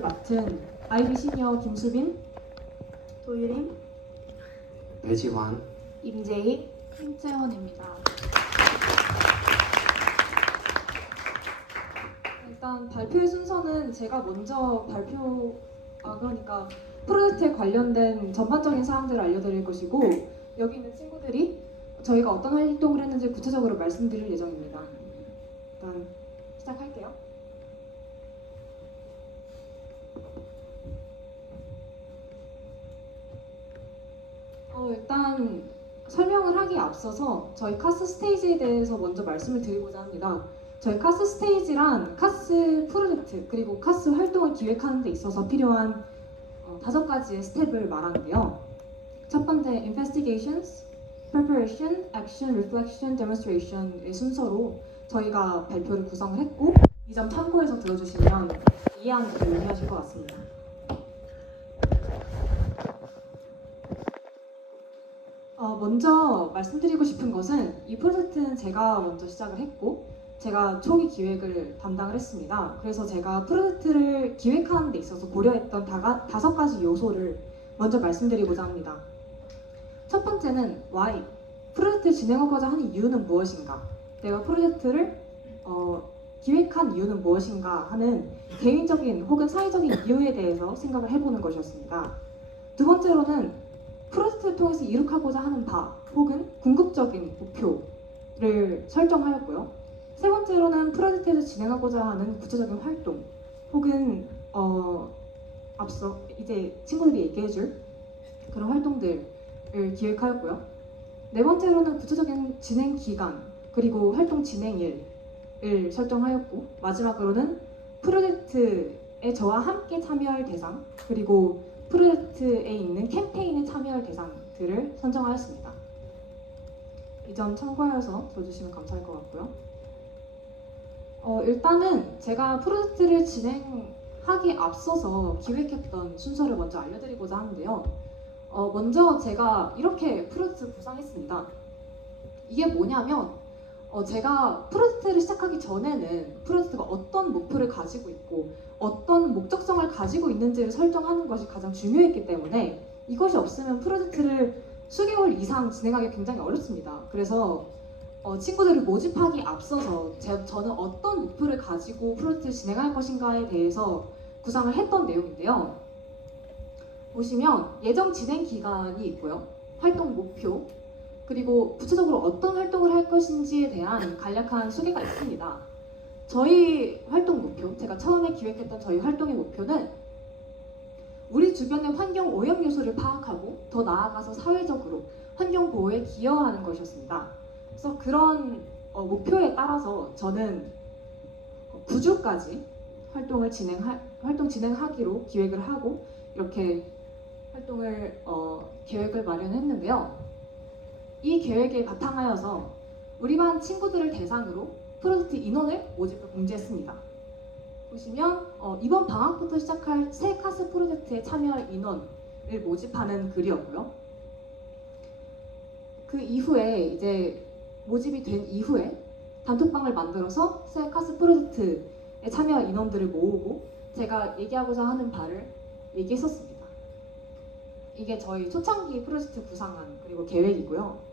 맡은 아이비 시니어 김수빈, 도유림, 배지환, 임재희, 김채원입니다. 일단 발표의 순서는 제가 먼저 그러니까 프로젝트에 관련된 전반적인 사항들을 알려드릴 것이고, 여기 있는 친구들이 저희가 어떤 활동을 했는지 구체적으로 말씀드릴 예정입니다. 일단 시작할게요. 일단 설명을 하기에 앞서서 저희 카스 스테이지에 대해서 먼저 말씀을 드리고자 합니다. 저희 카스 스테이지란 카스 프로젝트 그리고 카스 활동을 기획하는 데 있어서 필요한 5가지의 스텝을 말하는데요. 첫 번째, investigations, preparation, action, reflection, demonstration의 순서로 저희가 발표를 구성을 했고, 이 점 참고해서 들어주시면 이해하는 데 유리하실 것 같습니다. 먼저 말씀드리고 싶은 것은 이 프로젝트는 제가 먼저 시작을 했고 제가 초기 기획을 담당을 했습니다. 그래서 제가 프로젝트를 기획하는 데 있어서 고려했던 5가지 요소를 먼저 말씀드리고자 합니다. 첫 번째는 why, 프로젝트를 진행하고자 하는 이유는 무엇인가, 내가 프로젝트를 기획한 이유는 무엇인가 하는 개인적인 혹은 사회적인 이유에 대해서 생각을 해보는 것이었습니다. 두 번째로는 프로젝트를 통해서 이룩하고자 하는 바 혹은 궁극적인 목표를 설정하였고요. 세 번째로는 프로젝트에서 진행하고자 하는 구체적인 활동 혹은 앞서 이제 친구들이 얘기해줄 그런 활동들을 기획하였고요. 네 번째로는 구체적인 진행 기간 그리고 활동 진행일을 설정하였고, 마지막으로는 프로젝트에 저와 함께 참여할 대상 그리고 프로젝트에 있는 캠페인에 참여할 대상들을 선정하였습니다. 이 점 참고하여서 들어주시면 감사할 것 같고요. 일단은 제가 프로젝트를 진행하기에 앞서서 기획했던 순서를 먼저 알려드리고자 하는데요. 먼저 제가 이렇게 프로젝트 구상했습니다. 이게 뭐냐면 제가 프로젝트를 시작하기 전에는 프로젝트가 어떤 목표를 가지고 있고 어떤 목적성을 가지고 있는지를 설정하는 것이 가장 중요했기 때문에 이것이 없으면 프로젝트를 수개월 이상 진행하기 굉장히 어렵습니다. 그래서 친구들을 모집하기 앞서서 저는 어떤 목표를 가지고 프로젝트를 진행할 것인가에 대해서 구상을 했던 내용인데요. 보시면 예정 진행 기간이 있고요. 활동 목표, 그리고 구체적으로 어떤 활동을 할 것인지에 대한 간략한 소개가 있습니다. 저희 활동 목표, 제가 처음에 기획했던 저희 활동의 목표는 우리 주변의 환경 오염 요소를 파악하고 더 나아가서 사회적으로 환경 보호에 기여하는 것이었습니다. 그래서 그런 목표에 따라서 저는 9주까지 활동 진행하기로 기획을 하고 이렇게 활동을 계획을 마련했는데요. 이 계획에 바탕하여서 우리 반 친구들을 대상으로 프로젝트 인원을 모집을 공지했습니다. 보시면 이번 방학부터 시작할 새 카스 프로젝트에 참여할 인원을 모집하는 글이었고요. 그 이후에 이제 모집이 된 이후에 단톡방을 만들어서 새 카스 프로젝트에 참여할 인원들을 모으고 제가 얘기하고자 하는 바를 얘기했었습니다. 이게 저희 초창기 프로젝트 구상안 그리고 계획이고요.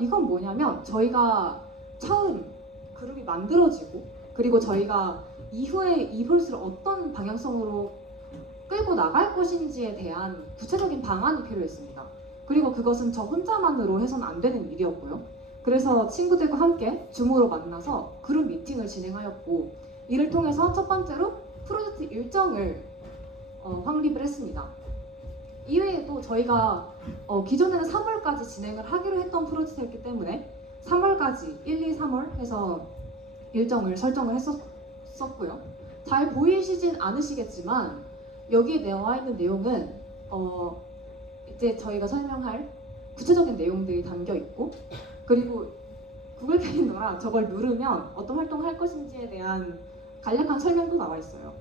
이건 뭐냐면 저희가 처음 그룹이 만들어지고 그리고 저희가 이후에 이 프로젝트를 어떤 방향성으로 끌고 나갈 것인지에 대한 구체적인 방안이 필요했습니다. 그리고 그것은 저 혼자만으로 해서는 안 되는 일이었고요. 그래서 친구들과 함께 줌으로 만나서 그룹 미팅을 진행하였고, 이를 통해서 첫 번째로 프로젝트 일정을 확립을 했습니다. 이외에도 저희가 기존에는 3월까지 진행을 하기로 했던 프로젝트였기 때문에 3월까지 1, 2, 3월 해서 일정을 설정을 했었고요. 잘 보이시진 않으시겠지만 여기에 나와 있는 내용은 이제 저희가 설명할 구체적인 내용들이 담겨 있고, 그리고 구글 캘린더라 저걸 누르면 어떤 활동을 할 것인지에 대한 간략한 설명도 나와 있어요.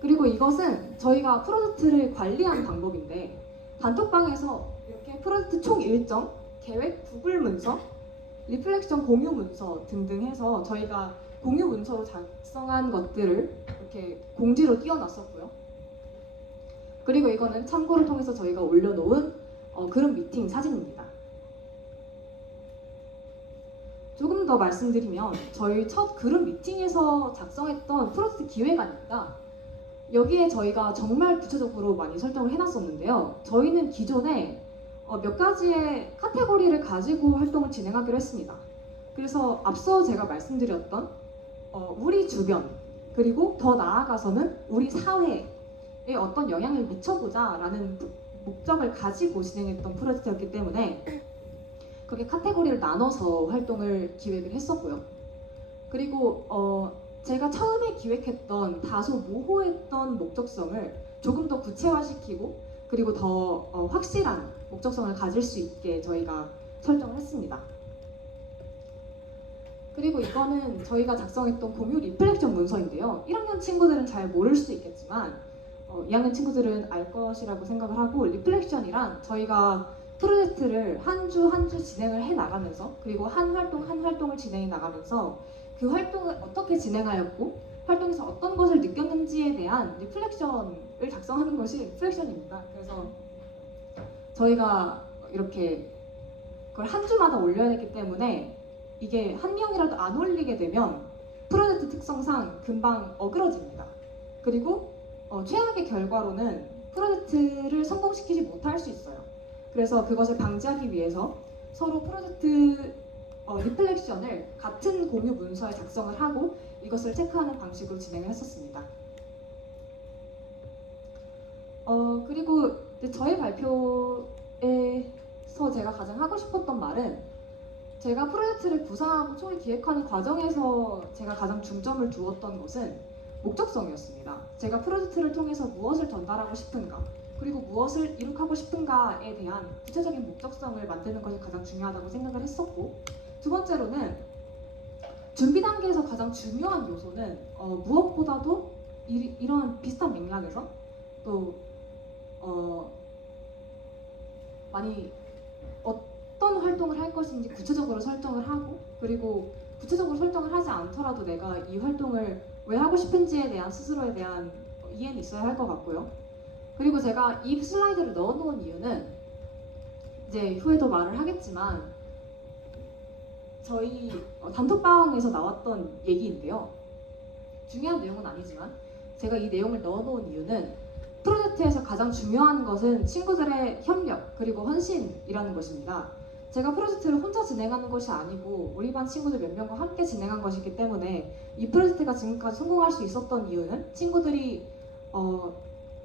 그리고 이것은 저희가 프로젝트를 관리하는 방법인데, 단톡방에서 이렇게 프로젝트 총 일정, 계획, 구글 문서, 리플렉션 공유 문서 등등 해서 저희가 공유 문서로 작성한 것들을 이렇게 공지로 띄워놨었고요. 그리고 이거는 참고를 통해서 저희가 올려놓은 그룹 미팅 사진입니다. 조금 더 말씀드리면 저희 첫 그룹 미팅에서 작성했던 프로젝트 기획안입니다. 여기에 저희가 정말 구체적으로 많이 설정을 해놨었는데요. 저희는 기존에 몇 가지의 카테고리를 가지고 활동을 진행하기로 했습니다. 그래서 앞서 제가 말씀드렸던 우리 주변 그리고 더 나아가서는 우리 사회에 어떤 영향을 미쳐보자라는 목적을 가지고 진행했던 프로젝트였기 때문에 그렇게 카테고리를 나눠서 활동을 기획을 했었고요. 그리고 제가 처음에 기획했던 다소 모호했던 목적성을 조금 더 구체화시키고 그리고 더 확실한 목적성을 가질 수 있게 저희가 설정을 했습니다. 그리고 이거는 저희가 작성했던 공유 리플렉션 문서인데요. 1학년 친구들은 잘 모를 수 있겠지만 2학년 친구들은 알 것이라고 생각을 하고, 리플렉션이란 저희가 프로젝트를 한 주 한 주 진행을 해 나가면서 그리고 한 활동을 진행해 나가면서 그 활동을 어떻게 진행하였고 활동에서 어떤 것을 느꼈는지에 대한 리플렉션을 작성하는 것이 리플렉션입니다. 그래서 저희가 이렇게 그걸 한 주마다 올려야 되기 때문에 이게 한 명이라도 안 올리게 되면 프로젝트 특성상 금방 어그러집니다. 그리고 최악의 결과로는 프로젝트를 성공시키지 못할 수 있어요. 그래서 그것을 방지하기 위해서 서로 프로젝트 리플렉션을 같은 공유 문서에 작성을 하고 이것을 체크하는 방식으로 진행을 했었습니다. 그리고 저희 발표에서 제가 가장 하고 싶었던 말은, 제가 프로젝트를 구상하고 초기 기획하는 과정에서 제가 가장 중점을 두었던 것은 목적성이었습니다. 제가 프로젝트를 통해서 무엇을 전달하고 싶은가, 그리고 무엇을 이룩하고 싶은가에 대한 구체적인 목적성을 만드는 것이 가장 중요하다고 생각을 했었고, 두 번째로는 준비 단계에서 가장 중요한 요소는 무엇보다도 이런 비슷한 맥락에서 또 많이 어떤 활동을 할 것인지 구체적으로 설정을 하고, 그리고 구체적으로 설정을 하지 않더라도 내가 이 활동을 왜 하고 싶은지에 대한 스스로에 대한 이해는 있어야 할 것 같고요. 그리고 제가 이 슬라이드를 넣어놓은 이유는 이제 후에도 말을 하겠지만 저희 단톡방에서 나왔던 얘기인데요. 중요한 내용은 아니지만 제가 이 내용을 넣어놓은 이유는 프로젝트에서 가장 중요한 것은 친구들의 협력 그리고 헌신이라는 것입니다. 제가 프로젝트를 혼자 진행하는 것이 아니고 우리 반 친구들 몇 명과 함께 진행한 것이기 때문에 이 프로젝트가 지금까지 성공할 수 있었던 이유는 친구들이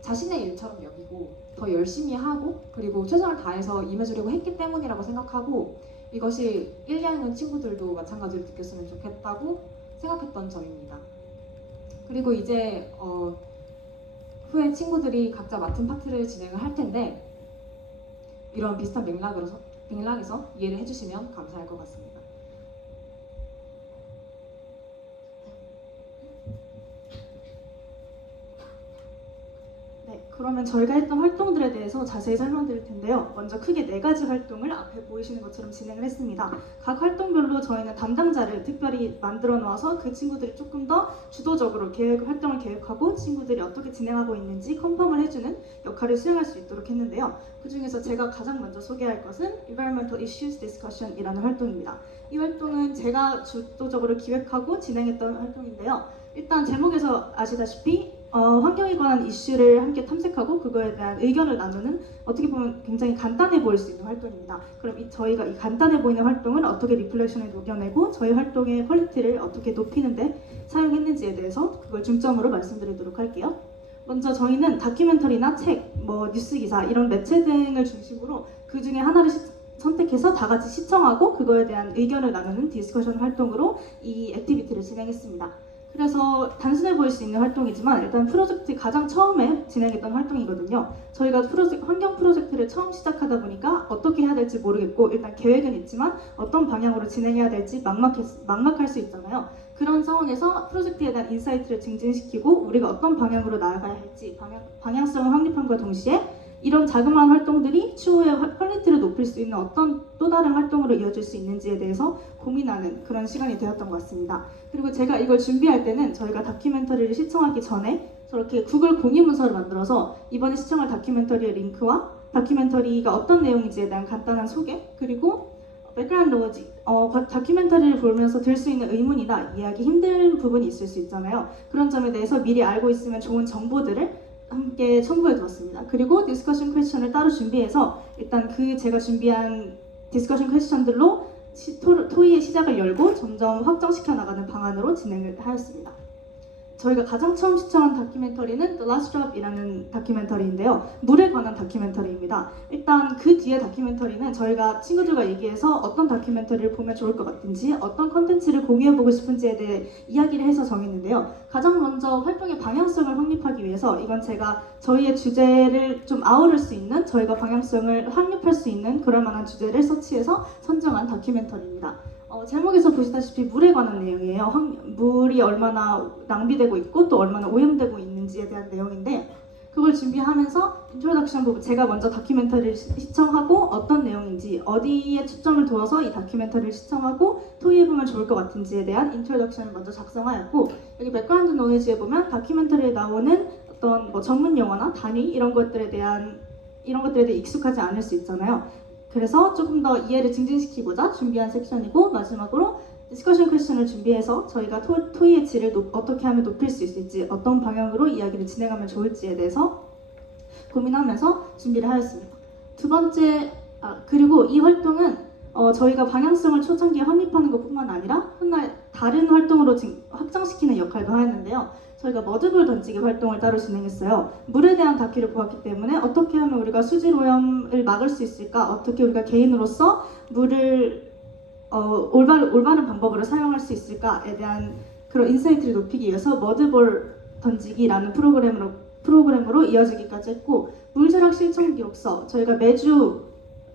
자신의 일처럼 여기고 더 열심히 하고 그리고 최선을 다해서 임해주려고 했기 때문이라고 생각하고, 이것이 1, 2학년 친구들도 마찬가지로 느꼈으면 좋겠다고 생각했던 점입니다. 그리고 이제 후에 친구들이 각자 맡은 파트를 진행을 할 텐데 이런 비슷한 맥락에서 이해를 해주시면 감사할 것 같습니다. 네, 그러면 저희가 했던 활동들에 대해서 자세히 설명드릴 텐데요. 먼저 크게 4가지 활동을 앞에 보이시는 것처럼 진행을 했습니다. 각 활동별로 저희는 담당자를 특별히 만들어 놓아서 그 친구들이 조금 더 주도적으로 활동을 계획하고 친구들이 어떻게 진행하고 있는지 컨펌을 해주는 역할을 수행할 수 있도록 했는데요. 그 중에서 제가 가장 먼저 소개할 것은 Environmental Issues Discussion 이라는 활동입니다. 이 활동은 제가 주도적으로 기획하고 진행했던 활동인데요. 일단 제목에서 아시다시피 환경에 관한 이슈를 함께 탐색하고 그거에 대한 의견을 나누는, 어떻게 보면 굉장히 간단해 보일 수 있는 활동입니다. 그럼 저희가 이 간단해 보이는 활동을 어떻게 리플렉션에 녹여내고 저희 활동의 퀄리티를 어떻게 높이는데 사용했는지에 대해서 그걸 중점으로 말씀드리도록 할게요. 먼저 저희는 다큐멘터리나 책, 뉴스 기사 이런 매체 등을 중심으로 그 중에 하나를 선택해서 다 같이 시청하고 그거에 대한 의견을 나누는 디스커션 활동으로 이 액티비티를 진행했습니다. 그래서 단순해 보일 수 있는 활동이지만 일단 프로젝트 가장 처음에 진행했던 활동이거든요. 저희가 환경 프로젝트를 처음 시작하다 보니까 어떻게 해야 될지 모르겠고 일단 계획은 있지만 어떤 방향으로 진행해야 될지 막막할 수 있잖아요. 그런 상황에서 프로젝트에 대한 인사이트를 증진시키고 우리가 어떤 방향으로 나아가야 할지 방향성을 확립함과 동시에 이런 자그마한 활동들이 추후에 퀄리티를 높일 수 있는 어떤 또 다른 활동으로 이어질 수 있는지에 대해서 고민하는 그런 시간이 되었던 것 같습니다. 그리고 제가 이걸 준비할 때는 저희가 다큐멘터리를 시청하기 전에 저렇게 구글 공유 문서를 만들어서 이번에 시청할 다큐멘터리의 링크와 다큐멘터리가 어떤 내용인지에 대한 간단한 소개, 그리고 백그라운드 노지, 다큐멘터리를 보면서 들 수 있는 의문이나 이해하기 힘든 부분이 있을 수 있잖아요. 그런 점에 대해서 미리 알고 있으면 좋은 정보들을 함께 첨부해 두었습니다. 그리고 디스커션 퀘스천을 따로 준비해서 일단 그 제가 준비한 디스커션 퀘스천들로 토의의 시작을 열고 점점 확장시켜 나가는 방안으로 진행을 하였습니다. 저희가 가장 처음 시청한 다큐멘터리는 The Last Drop이라는 다큐멘터리인데요. 물에 관한 다큐멘터리입니다. 일단 그 뒤에 다큐멘터리는 저희가 친구들과 얘기해서 어떤 다큐멘터리를 보면 좋을 것 같은지, 어떤 컨텐츠를 공유해보고 싶은지에 대해 이야기를 해서 정했는데요. 가장 먼저 활동의 방향성을 확립하기 위해서 이건 제가 저희의 주제를 좀 아우를 수 있는, 저희가 방향성을 확립할 수 있는 그럴 만한 주제를 서치해서 선정한 다큐멘터리입니다. 제목에서 보시다시피 물에 관한 내용이에요. 물이 얼마나 낭비되고 있고 또 얼마나 오염되고 있는지에 대한 내용인데, 그걸 준비하면서 인트로덕션 부분, 제가 먼저 다큐멘터리를 시청하고 어떤 내용인지, 어디에 초점을 두어서 이 다큐멘터리를 시청하고 토의해보면 좋을 것 같은지에 대한 인트로덕션을 먼저 작성하였고, 여기 백그라운드 노리지에 보면 다큐멘터리에 나오는 어떤 전문 용어나 단위 이런 것들에 대해 익숙하지 않을 수 있잖아요. 그래서 조금 더 이해를 증진시키고자 준비한 섹션이고, 마지막으로 디스커션 퀘스천을 준비해서 저희가 토의의 질을 어떻게 하면 높일 수 있을지, 어떤 방향으로 이야기를 진행하면 좋을지에 대해서 고민하면서 준비를 하였습니다. 두 번째, 그리고 이 활동은 저희가 방향성을 초창기에 확립하는 것뿐만 아니라 훗날 다른 활동으로 확장시키는 역할도 하였는데요. 저희가 머드볼 던지기 활동을 따로 진행했어요. 물에 대한 다큐를 보았기 때문에 어떻게 하면 우리가 수질 오염을 막을 수 있을까? 어떻게 우리가 개인으로서 물을 올바른 방법으로 사용할 수 있을까에 대한 그런 인사이트를 높이기 위해서 머드볼 던지기라는 프로그램으로 이어지기까지 했고, 물절약 실천 기록서, 저희가 매주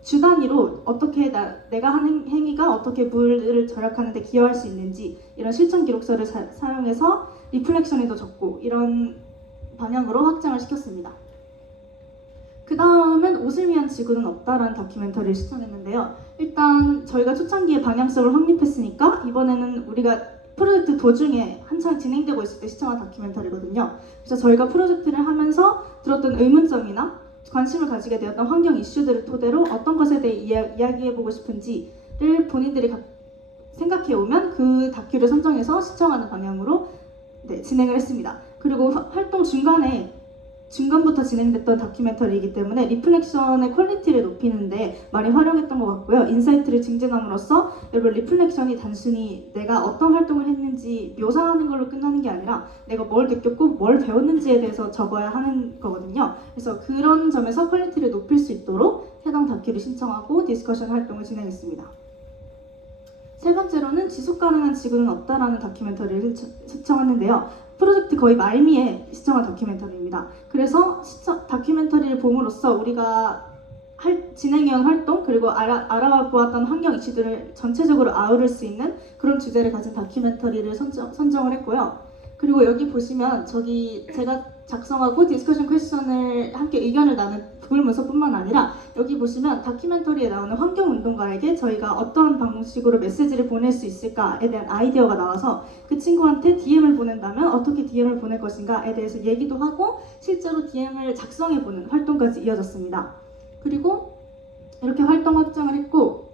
주 단위로 어떻게 내가 한 행위가 어떻게 물을 절약하는 데 기여할 수 있는지 이런 실천 기록서를 사용해서 리플렉션에도 적고 이런 방향으로 확장을 시켰습니다. 그 다음은 옷을 위한 지구는 없다라는 다큐멘터리를 시청했는데요. 일단 저희가 초창기에 방향성을 확립했으니까 이번에는 우리가 프로젝트 도중에 한창 진행되고 있을 때 시청한 다큐멘터리거든요. 그래서 저희가 프로젝트를 하면서 들었던 의문점이나 관심을 가지게 되었던 환경 이슈들을 토대로 어떤 것에 대해 이야기해보고 싶은지를 본인들이 생각해오면 그 다큐를 선정해서 시청하는 방향으로 진행을 했습니다. 그리고 활동 중간부터 진행됐던 다큐멘터리이기 때문에 리플렉션의 퀄리티를 높이는데 많이 활용했던 것 같고요. 인사이트를 증진함으로써 여러분, 리플렉션이 단순히 내가 어떤 활동을 했는지 묘사하는 걸로 끝나는 게 아니라 내가 뭘 느꼈고 뭘 배웠는지에 대해서 적어야 하는 거거든요. 그래서 그런 점에서 퀄리티를 높일 수 있도록 해당 다큐를 신청하고 디스커션 활동을 진행했습니다. 세 번째로는 지속가능한 지구는 없다라는 다큐멘터리를 시청했는데요. 프로젝트 거의 말미에 시청한 다큐멘터리입니다. 그래서 다큐멘터리를 봄으로써 우리가 진행해온 활동, 그리고 알아보았던 환경 이슈들을 전체적으로 아우를 수 있는 그런 주제를 가진 다큐멘터리를 선정을 했고요. 그리고 여기 보시면 제가 작성하고 디스커션 퀘스천을 함께 의견을 나눈 구글 문서뿐만 아니라 여기 보시면 다큐멘터리에 나오는 환경운동가에게 저희가 어떠한 방식으로 메시지를 보낼 수 있을까에 대한 아이디어가 나와서 그 친구한테 DM을 보낸다면 어떻게 DM을 보낼 것인가에 대해서 얘기도 하고 실제로 DM을 작성해보는 활동까지 이어졌습니다. 그리고 이렇게 활동 확장을 했고,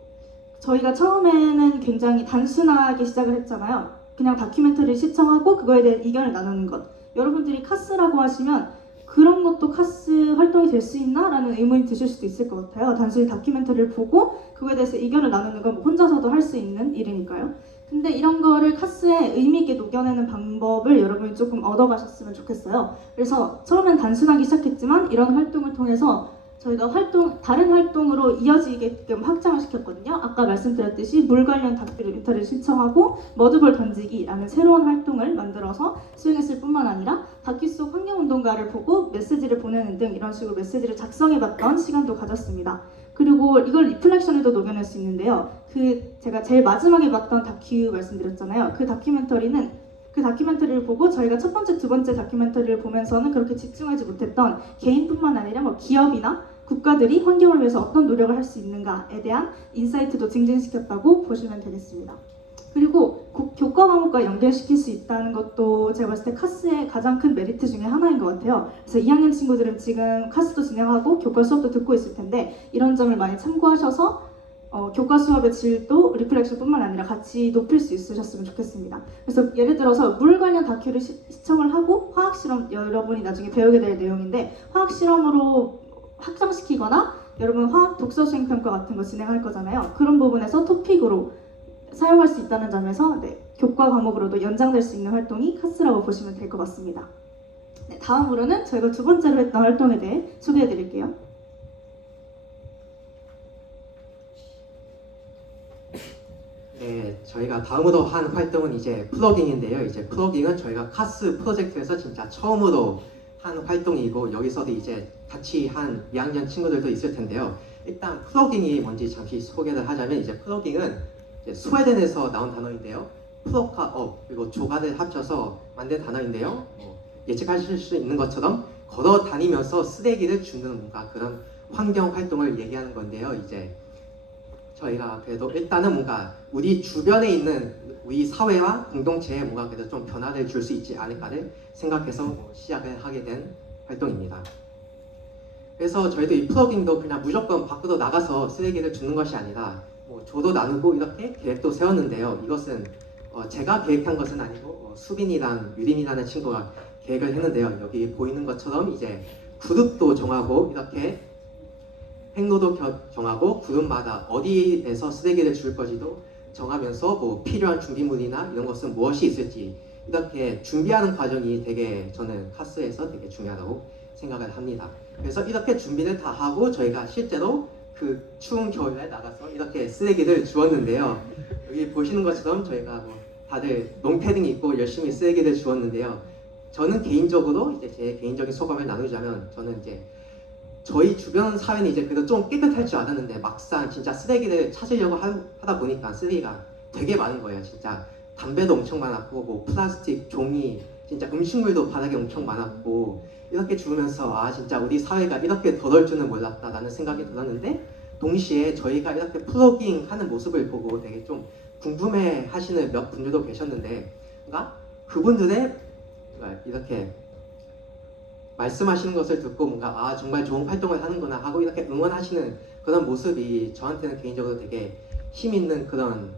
저희가 처음에는 굉장히 단순하게 시작을 했잖아요. 그냥 다큐멘터리를 시청하고 그거에 대한 의견을 나누는 것. 여러분들이 카스라고 하시면 그런 것도 카스 활동이 될 수 있나? 라는 의문이 드실 수도 있을 것 같아요. 단순히 다큐멘터리를 보고 그거에 대해서 의견을 나누는 건 혼자서도 할 수 있는 일이니까요. 근데 이런 거를 카스에 의미 있게 녹여내는 방법을 여러분이 조금 얻어가셨으면 좋겠어요. 그래서 처음엔 단순하게 시작했지만 이런 활동을 통해서 저희가 다른 활동으로 이어지게끔 확장을 시켰거든요. 아까 말씀드렸듯이 물 관련 다큐멘터리를 신청하고 머드볼 던지기라는 새로운 활동을 만들어서 수행했을 뿐만 아니라 다큐 속 환경운동가를 보고 메시지를 보내는 등 이런 식으로 메시지를 작성해봤던 시간도 가졌습니다. 그리고 이걸 리플렉션에도 녹여낼 수 있는데요. 제가 제일 마지막에 봤던 다큐 말씀드렸잖아요. 그 다큐멘터리는 그 다큐멘터리를 보고 저희가 첫 번째, 두 번째 다큐멘터리를 보면서는 그렇게 집중하지 못했던 개인뿐만 아니라 뭐 기업이나 국가들이 환경을 위해서 어떤 노력을 할 수 있는가에 대한 인사이트도 증진시켰다고 보시면 되겠습니다. 그리고 교과 과목과 연결시킬 수 있다는 것도 제가 봤을 때 카스의 가장 큰 메리트 중에 하나인 것 같아요. 그래서 2학년 친구들은 지금 카스도 진행하고 교과 수업도 듣고 있을 텐데 이런 점을 많이 참고하셔서 교과 수업의 질도 리플렉션뿐만 아니라 같이 높일 수 있으셨으면 좋겠습니다. 그래서 예를 들어서 물 관련 다큐를 시청을 하고 화학 실험, 여러분이 나중에 배우게 될 내용인데 화학 실험으로 확장시키거나 여러분 화학 독서 수행 평가 같은 거 진행할 거잖아요. 그런 부분에서 토픽으로 사용할 수 있다는 점에서 교과 과목으로도 연장될 수 있는 활동이 카스라고 보시면 될 것 같습니다. 네, 다음으로는 저희가 두 번째로 했던 활동에 대해 소개해 드릴게요. 네, 저희가 다음으로 한 활동은 이제 플러깅인데요. 이제 플러깅은 저희가 카스 프로젝트에서 진짜 처음으로 한 활동이고 여기서도 이제 같이 한 2학년 친구들도 있을 텐데요. 일단 플러깅이 뭔지 잠시 소개를 하자면 이제 플러깅은 이제 스웨덴에서 나온 단어인데요. 플러카 업 그리고 조가를 합쳐서 만든 단어인데요. 예측하실 수 있는 것처럼 걸어 다니면서 쓰레기를 줍는 뭔가 그런 환경 활동을 얘기하는 건데요. 이제 저희가 그래도 일단은 뭔가 우리 주변에 있는 우리 사회와 공동체에 뭔가 그래도 좀 변화를 줄 수 있지 않을까를 생각해서 시작을 하게 된 활동입니다. 그래서 저희도 이 플러깅도 그냥 무조건 밖으로 나가서 쓰레기를 줍는 것이 아니라 조도 나누고 이렇게 계획도 세웠는데요. 이것은 제가 계획한 것은 아니고 수빈이랑 유림이라는 친구가 계획을 했는데요. 여기 보이는 것처럼 이제 그룹도 정하고 이렇게 행로도 정하고 그룹마다 어디에서 쓰레기를 줄 것지도 정하면서 필요한 준비물이나 이런 것은 무엇이 있을지 이렇게 준비하는 과정이 되게 저는 카스에서 되게 중요하다고 생각을 합니다. 그래서 이렇게 준비를 다 하고 저희가 실제로 그 추운 겨울에 나가서 이렇게 쓰레기를 주웠는데요. 여기 보시는 것처럼 저희가 다들 롱패딩 입고 열심히 쓰레기를 주웠는데요. 저는 개인적으로 이제 제 개인적인 소감을 나누자면 저는 이제 저희 주변 사회는 이제 그래도 좀 깨끗할 줄 알았는데 막상 진짜 쓰레기를 찾으려고 하다 보니까 쓰레기가 되게 많은 거예요. 진짜 담배도 엄청 많았고 플라스틱, 종이, 진짜 음식물도 바닥에 엄청 많았고 이렇게 주우면서 진짜 우리 사회가 이렇게 더러울 줄은 몰랐다라는 생각이 들었는데 동시에 저희가 이렇게 플러깅 하는 모습을 보고 되게 좀 궁금해 하시는 몇 분들도 계셨는데 그러니까 그분들의 이렇게 말씀하시는 것을 듣고 뭔가 정말 좋은 활동을 하는구나 하고 이렇게 응원하시는 그런 모습이 저한테는 개인적으로 되게 힘 있는 그런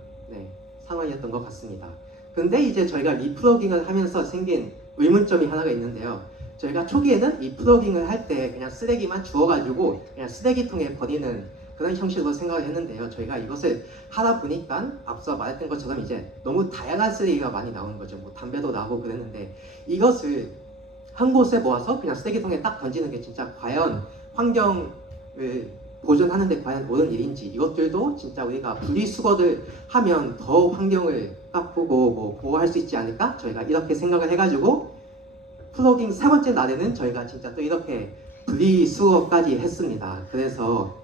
상황이었던 것 같습니다. 근데 이제 저희가 리플러깅을 하면서 생긴 의문점이 하나가 있는데요. 저희가 초기에는 이 플러깅을 할 때 그냥 쓰레기만 주워가지고 그냥 쓰레기통에 버리는 그런 형식으로 생각을 했는데요. 저희가 이것을 하다 보니까 앞서 말했던 것처럼 이제 너무 다양한 쓰레기가 많이 나오는 거죠. 담배도 나고 그랬는데 이것을 한 곳에 모아서 그냥 쓰레기통에 딱 던지는 게 진짜 과연 환경을 보존하는 데 과연 옳은 일인지 이것들도 진짜 우리가 분리수거를 하면 더 환경을 가꾸고 보호할 수 있지 않을까? 저희가 이렇게 생각을 해가지고 플러깅 세 번째 날에는 저희가 진짜 또 이렇게 분리수거까지 했습니다. 그래서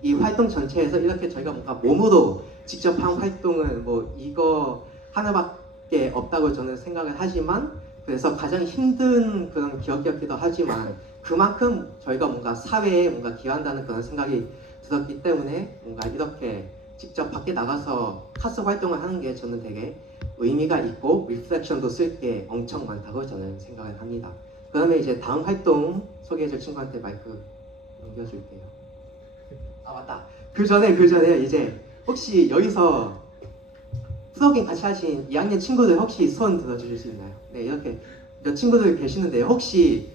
이 활동 전체에서 이렇게 저희가 뭔가 몸으로 직접 한 활동은 이거 하나밖에 없다고 저는 생각을 하지만 그래서 가장 힘든 그런 기억이었기도 하지만 그만큼 저희가 뭔가 사회에 뭔가 기여한다는 그런 생각이 들었기 때문에 뭔가 이렇게 직접 밖에 나가서 카스 활동을 하는 게 저는 되게 의미가 있고 리플렉션도 쓸 게 엄청 많다고 저는 생각을 합니다. 그다음에 이제 다음 활동 소개해줄 친구한테 마이크 넘겨줄게요. 맞다. 그 전에 이제 혹시 여기서 플러깅 같이 하신 2학년 친구들 혹시 손 들어주실 수 있나요? 네, 이렇게 몇 친구들 계시는데 혹시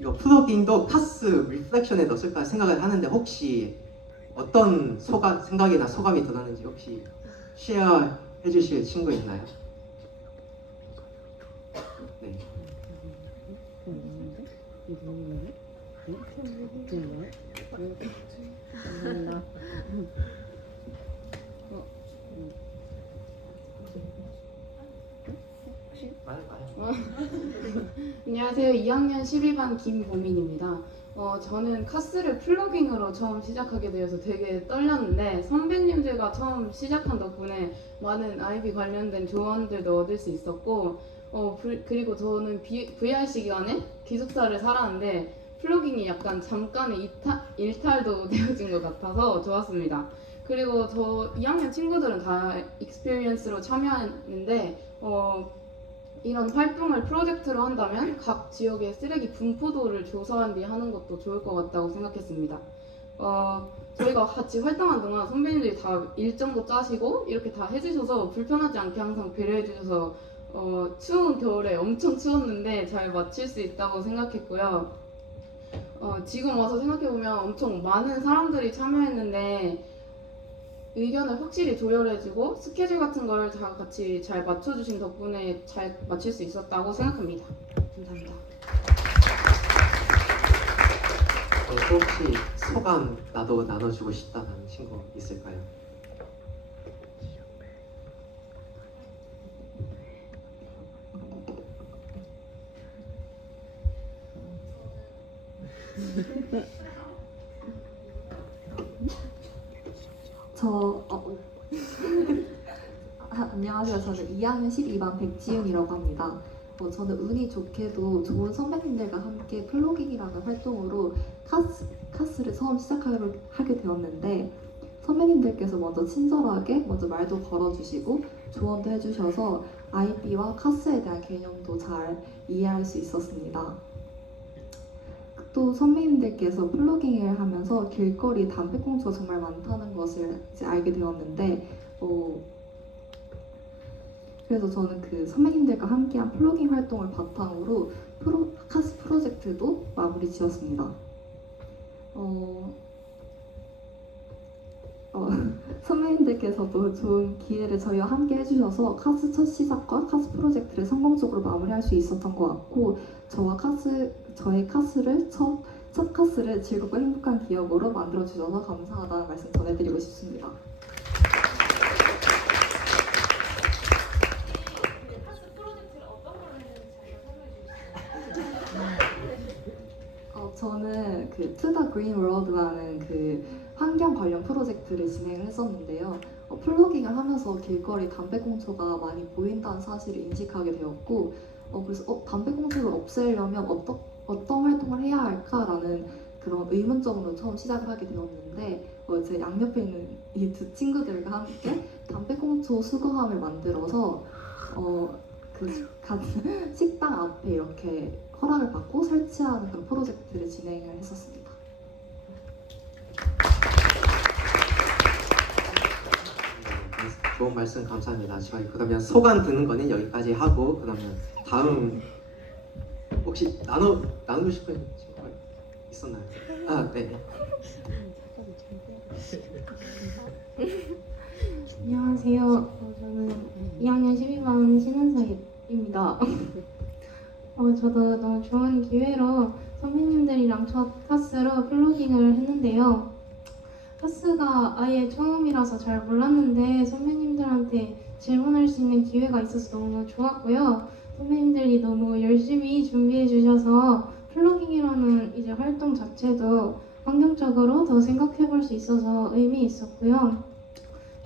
이거 플러깅도 카스 리플렉션에 넣었을까 생각을 하는데 혹시 어떤 생각이나 소감이 들었는지 혹시 쉐어 해주실 친구 있나요? 네. 말해. 안녕하세요. 2학년 12반 김보민입니다. 저는 카스를 플러깅으로 처음 시작하게 되어서 되게 떨렸는데 선배님들과 처음 시작한 덕분에 많은 IB 관련된 조언들도 얻을 수 있었고 그리고 저는 VRC 기간에 기숙사를 살았는데 플러깅이 약간 잠깐의 일탈도 되어진 것 같아서 좋았습니다. 그리고 저 2학년 친구들은 다 익스피리언스로 참여했는데 이런 활동을 프로젝트로 한다면 각 지역의 쓰레기 분포도를 조사한 뒤에 하는 것도 좋을 것 같다고 생각했습니다. 저희가 같이 활동한 동안 선배님들이 다 일정도 짜시고 이렇게 다 해주셔서 불편하지 않게 항상 배려해 주셔서 추운 겨울에 엄청 추웠는데 잘 마칠 수 있다고 생각했고요. 지금 와서 생각해보면 엄청 많은 사람들이 참여했는데 의견을 확실히 조율해주고 스케줄 같은 걸 다 같이 잘 맞춰주신 덕분에 잘 마칠 수 있었다고 생각합니다. 감사합니다. 또 혹시 소감 나도 나눠주고 싶다는 친구 있을까요? 안녕하세요. 저는 2학년 12반 백지윤이라고 합니다. 저는 운이 좋게도 좋은 선배님들과 함께 플로깅이라는 활동으로 카스를 처음 시작하게 되었는데 선배님들께서 먼저 친절하게 먼저 말도 걸어주시고 조언도 해주셔서 IB와 카스에 대한 개념도 잘 이해할 수 있었습니다. 또 선배님들께서 플로깅을 하면서 길거리 담배꽁초가 정말 많다는 것을 이제 알게 되었는데 그래서 저는 그 선배님들과 함께한 플로깅 활동을 바탕으로 카스 프로젝트도 마무리 지었습니다. 선배님들께서도 좋은 기회를 저희와 함께 해주셔서 카스 첫 시작과 카스 프로젝트를 성공적으로 마무리할 수 있었던 것 같고 저의 카스를 첫 카스를 즐겁고 행복한 기억으로 만들어주셔서 감사하다는 말씀 전해드리고 싶습니다. 저는 그 To the Green World라는 그 환경 관련 프로젝트를 진행을 했었는데요. 플로깅을 하면서 길거리 담배꽁초가 많이 보인다는 사실을 인식하게 되었고, 그래서 담배꽁초를 없애려면 어떤 활동을 해야 할까라는 그런 의문점으로 처음 시작을 하게 되었는데, 제 양옆에 있는 이 두 친구들과 함께 담배꽁초 수거함을 만들어서 식당 앞에 이렇게 허락을 받고 설치하는 그런 프로젝트를 진행을 했었습니다. 좋은 말씀 감사합니다. 저희 그러면 소감 듣는 거는 여기까지 하고 그러면 다음 혹시 나누고 싶은 친구가 있었나요? 네. 안녕하세요. 저는 2학년 12반 신은서입니다. 저도 너무 좋은 기회로 선배님들이랑 첫 카스로 플로깅을 했는데요. 카스가 아예 처음이라서 잘 몰랐는데 선배님들한테 질문할 수 있는 기회가 있어서 너무 좋았고요. 선배님들이 너무 열심히 준비해 주셔서 플로깅이라는 이제 활동 자체도 환경적으로 더 생각해 볼 수 있어서 의미 있었고요.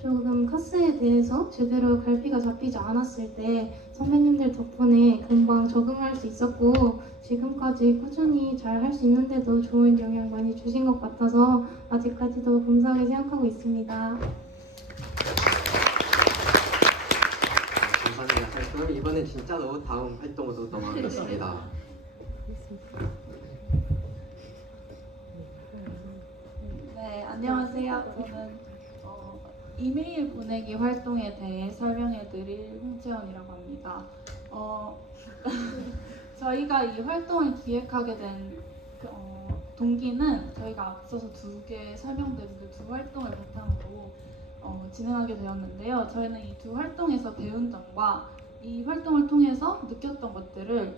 조금 카스에 대해서 제대로 갈피가 잡히지 않았을 때 선배님들 덕분에 금방 적응할 수 있었고 지금까지 꾸준히 잘 할 수 있는데도 좋은 영향 많이 주신 것 같아서 아직까지도 감사하게 생각하고 있습니다. 감사합니다. 그럼 이번엔 진짜로 다음 활동으로 넘어가겠습니다. 네, 안녕하세요. 저는 이메일 보내기 활동에 대해 설명해드릴 홍채원이라고 합니다. 저희가 이 활동을 기획하게 된 동기는 저희가 앞서서 두 개 설명드린 그 두 활동을 바탕으로 진행하게 되었는데요. 저희는 이 두 활동에서 배운 점과 이 활동을 통해서 느꼈던 것들을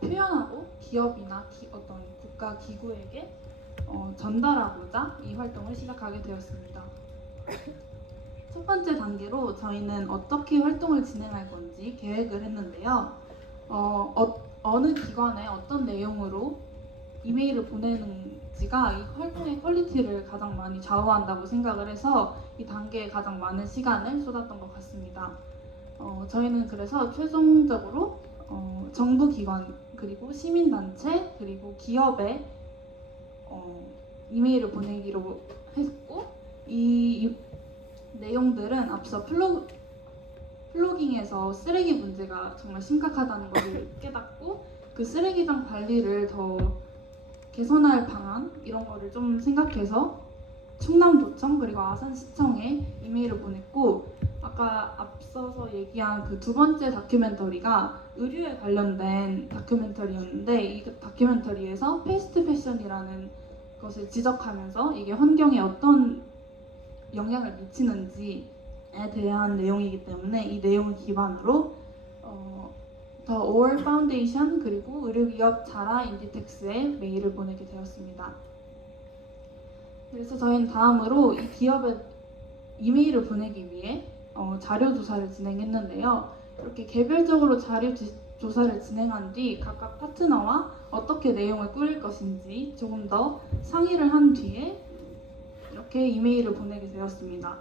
표현하고 기업이나 어떤 국가 기구에게 전달하고자 이 활동을 시작하게 되었습니다. 첫 번째 단계로 저희는 어떻게 활동을 진행할 건지 계획을 했는데요. 어느 기관에 어떤 내용으로 이메일을 보내는지가 이 활동의 퀄리티를 가장 많이 좌우한다고 생각을 해서 이 단계에 가장 많은 시간을 쏟았던 것 같습니다. 저희는 그래서 최종적으로 정부 기관 그리고 시민단체 그리고 기업에 이메일을 보내기로 했고 이 내용들은 앞서 플로깅에서 쓰레기 문제가 정말 심각하다는 것을 깨닫고 그 쓰레기장 관리를 더 개선할 방안 이런 거를 좀 생각해서 충남도청 그리고 아산시청에 이메일을 보냈고 아까 앞서서 얘기한 그 두 번째 다큐멘터리가 의류에 관련된 다큐멘터리였는데 이 다큐멘터리에서 패스트 패션이라는 것을 지적하면서 이게 환경에 어떤 영향을 미치는지에 대한 내용이기 때문에 이 내용을 기반으로 더 오얼 파운데이션 그리고 의료기업 자라 인디텍스에 메일을 보내게 되었습니다. 그래서 저희는 다음으로 이 기업에 이메일을 보내기 위해 자료 조사를 진행했는데요. 이렇게 개별적으로 자료 조사를 진행한 뒤 각각 파트너와 어떻게 내용을 꾸릴 것인지 조금 더 상의를 한 뒤에 이렇게 이메일을 보내게 되었습니다.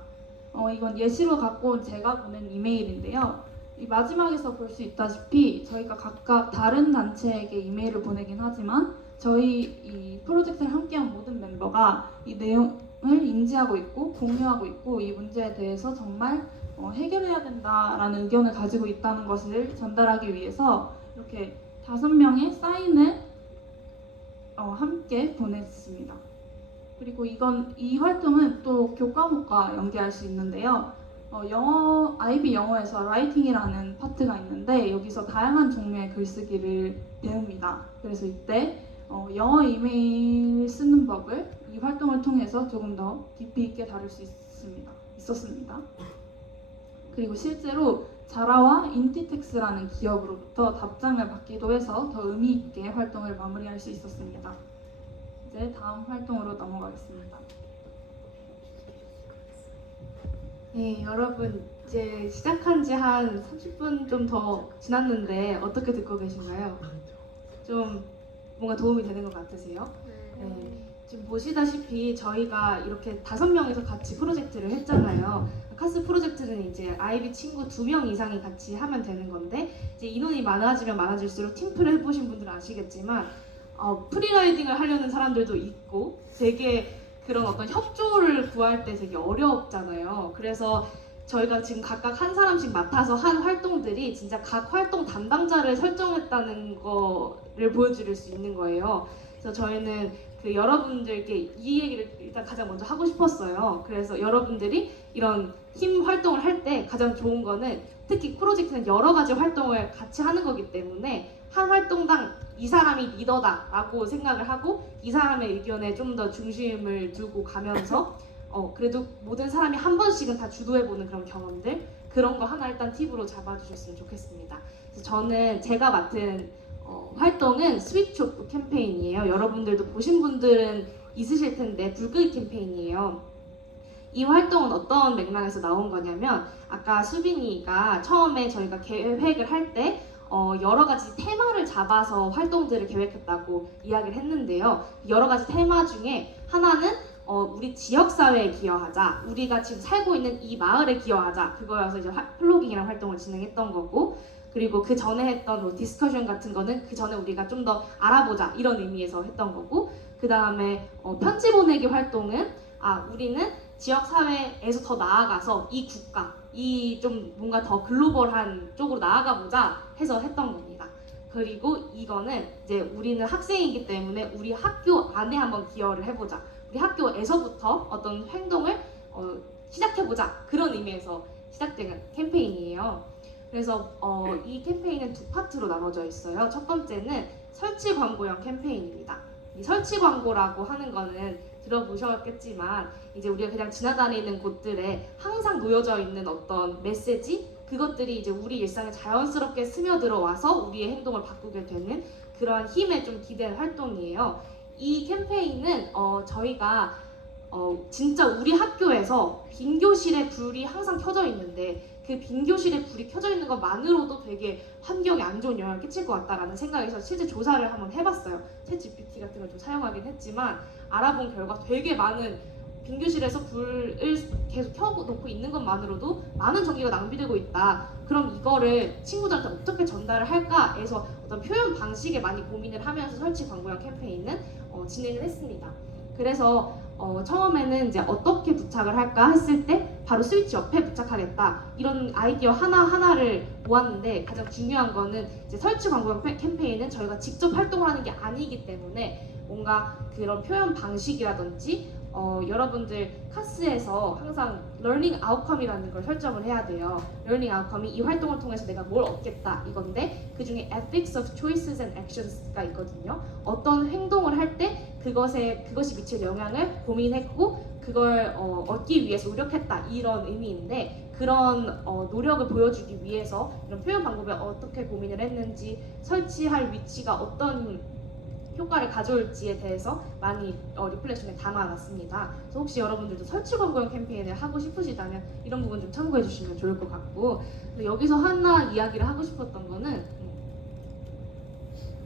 이건 예시로 갖고 온 제가 보낸 이메일인데요. 이 마지막에서 볼 수 있다시피 저희가 각각 다른 단체에게 이메일을 보내긴 하지만 저희 이 프로젝트를 함께한 모든 멤버가 이 내용을 인지하고 있고 공유하고 있고 이 문제에 대해서 정말 해결해야 된다라는 의견을 가지고 있다는 것을 전달하기 위해서 이렇게 5명의 사인을 함께 보냈습니다. 그리고 이 활동은 또 교과목과 연계할 수 있는데요. IB 영어에서 라이팅이라는 파트가 있는데 여기서 다양한 종류의 글쓰기를 배웁니다. 그래서 이때 영어 이메일 쓰는 법을 이 활동을 통해서 조금 더 깊이 있게 다룰 수 있었습니다. 그리고 실제로 자라와 인티텍스라는 기업으로부터 답장을 받기도 해서 더 의미 있게 활동을 마무리할 수 있었습니다. 이제 다음 활동으로 넘어가겠습니다. 네, 여러분 이제 시작한 지 한 30분 좀 더 지났는데 어떻게 듣고 계신가요? 좀 뭔가 도움이 되는 것 같으세요? 네. 지금 보시다시피 저희가 이렇게 5명이서 같이 프로젝트를 했잖아요. 카스 프로젝트는 이제 아이비 친구 2명 이상이 같이 하면 되는 건데 이제 인원이 많아지면 많아질수록 팀플을 해보신 분들은 아시겠지만 프리라이딩을 하려는 사람들도 있고 되게 그런 어떤 협조를 구할 때 되게 어렵잖아요. 그래서 저희가 지금 각각 한 사람씩 맡아서 한 활동들이 진짜 각 활동 담당자를 설정했다는 거를 보여드릴 수 있는 거예요. 그래서 저희는 그 여러분들께 이 얘기를 일단 가장 먼저 하고 싶었어요. 그래서 여러분들이 이런 팀 활동을 할 때 가장 좋은 거는 특히 프로젝트는 여러 가지 활동을 같이 하는 거기 때문에 한 활동당 이 사람이 리더다라고 생각을 하고 이 사람의 의견에 좀 더 중심을 두고 가면서 그래도 모든 사람이 한 번씩은 다 주도해보는 그런 경험들 그런 거 하나 일단 팁으로 잡아주셨으면 좋겠습니다. 그래서 저는 제가 맡은 활동은 스위치 오프 캠페인이에요. 여러분들도 보신 분들은 있으실 텐데 불끄기 캠페인이에요. 이 활동은 어떤 맥락에서 나온 거냐면 아까 수빈이가 처음에 저희가 계획을 할 때 여러 가지 테마를 잡아서 활동들을 계획했다고 이야기를 했는데요. 여러 가지 테마 중에 하나는 우리 지역사회에 기여하자, 우리가 지금 살고 있는 이 마을에 기여하자 그거여서 이제 플로깅이라는 활동을 진행했던 거고 그리고 그 전에 했던 뭐 디스커션 같은 거는 그 전에 우리가 좀 더 알아보자 이런 의미에서 했던 거고 그 다음에 편지 보내기 활동은 우리는 지역사회에서 더 나아가서 이 국가, 이 좀 뭔가 더 글로벌한 쪽으로 나아가 보자 해서 했던 겁니다. 그리고 이거는 이제 우리는 학생이기 때문에 우리 학교 안에 한번 기여를 해보자. 우리 학교에서부터 어떤 행동을 시작해보자. 그런 의미에서 시작된 캠페인이에요. 그래서 이 캠페인은 2파트로 나눠져 있어요. 첫 번째는 설치 광고형 캠페인입니다. 이 설치 광고라고 하는 거는 들어보셨겠지만 이제 우리가 그냥 지나다니는 곳들에 항상 놓여져 있는 어떤 메시지 그것들이 이제 우리 일상에 자연스럽게 스며들어 와서 우리의 행동을 바꾸게 되는 그러한 힘에 좀 기댄 활동이에요. 이 캠페인은 저희가 진짜 우리 학교에서 빈 교실에 불이 항상 켜져 있는데 그 빈 교실에 불이 켜져 있는 것만으로도 되게 환경에 안 좋은 영향을 끼칠 것 같다라는 생각에서 실제 조사를 한번 해봤어요. 챗 GPT 같은 걸 좀 사용하긴 했지만 알아본 결과 되게 많은 빈 교실에서 불을 계속 켜놓고 있는 것만으로도 많은 전기가 낭비되고 있다. 그럼 이거를 친구들한테 어떻게 전달을 할까에서 어떤 표현 방식에 많이 고민을 하면서 설치 광고형 캠페인은 진행을 했습니다. 그래서 처음에는 이제 어떻게 부착을 할까 했을 때 바로 스위치 옆에 부착하겠다 이런 아이디어 하나하나를 모았는데 가장 중요한 거는 이제 설치 광고형 캠페인은 저희가 직접 활동을 하는 게 아니기 때문에 뭔가 그런 표현 방식이라든지 여러분들 카스에서 항상 러닝 아웃컴이라는 걸 설정을 해야 돼요. 러닝 아웃컴이 이 활동을 통해서 내가 뭘 얻겠다 이건데 그 중에 ethics of choices and actions가 있거든요. 어떤 행동을 할 때 그것이 미칠 영향을 고민했고 그걸 얻기 위해서 노력했다 이런 의미인데 그런 노력을 보여주기 위해서 이런 표현 방법에 어떻게 고민을 했는지 설치할 위치가 어떤 효과를 가져올지에 대해서 많이 리플렉션에 담아놨습니다. 그래서 혹시 여러분들도 설치 광고형 캠페인을 하고 싶으시다면 이런 부분 좀 참고해 주시면 좋을 것 같고 여기서 하나 이야기를 하고 싶었던 거는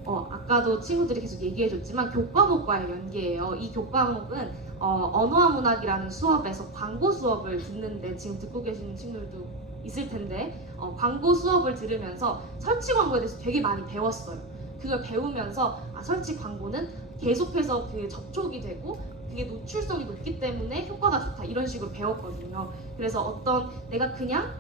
아까도 친구들이 계속 얘기해줬지만 교과목과의 연계예요. 이 교과목은 언어와 문학이라는 수업에서 광고 수업을 듣는데 지금 듣고 계시는 친구들도 있을 텐데 광고 수업을 들으면서 설치 광고에 대해서 되게 많이 배웠어요. 그걸 배우면서 설치 광고는 계속해서 그 접촉이 되고 그게 노출성이 높기 때문에 효과가 좋다 이런 식으로 배웠거든요. 그래서 내가 그냥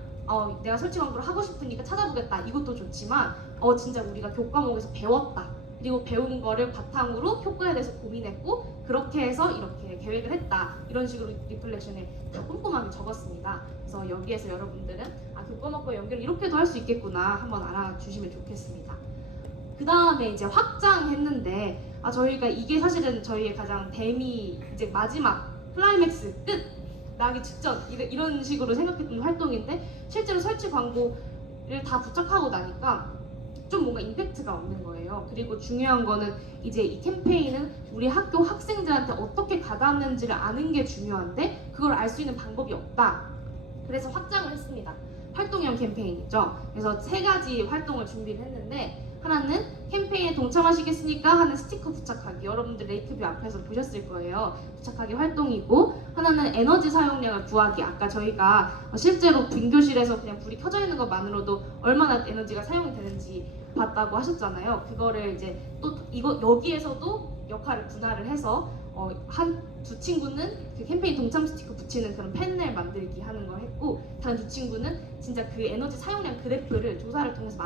내가 설치 광고를 하고 싶으니까 찾아보겠다 이것도 좋지만 진짜 우리가 교과목에서 배웠다 그리고 배우는 거를 바탕으로 효과에 대해서 고민했고 그렇게 해서 이렇게 계획을 했다 이런 식으로 리플렉션에 다 꼼꼼하게 적었습니다. 그래서 여기에서 여러분들은 교과목과 연결을 이렇게도 할 수 있겠구나 한번 알아주시면 좋겠습니다. 그 다음에 이제 확장했는데 저희가 이게 사실은 저희의 가장 이제 마지막 클라이맥스 끝 나기 직전 이런 식으로 생각했던 활동인데 실제로 설치 광고를 다 부착하고 나니까 좀 뭔가 임팩트가 없는 거예요. 그리고 중요한 거는 이제 이 캠페인은 우리 학교 학생들한테 어떻게 가닿는지를 아는 게 중요한데 그걸 알 수 있는 방법이 없다. 그래서 확장을 했습니다. 활동형 캠페인이죠. 그래서 3가지 활동을 준비를 했는데 하나는 캠페인에 동참하시겠습니까? 하는 스티커 부착하기 여러분들 레이크뷰 앞에서 보셨을 거예요. 부착하기 활동이고 하나는 에너지 사용량을 구하기 아까 저희가 실제로 빈 교실에서 그냥 불이 켜져 있는 것만으로도 얼마나 에너지가 사용이 되는지 봤다고 하셨잖아요. 그거를 이제 또 여기에서도 역할을 분할을 해서 두 친구는 그 캠페인 동참 스티커 붙이는 그런 펜넬 만들기 하는 걸 했고 다른 두 친구는 진짜 그 에너지 사용량 그래프를 조사를 통해서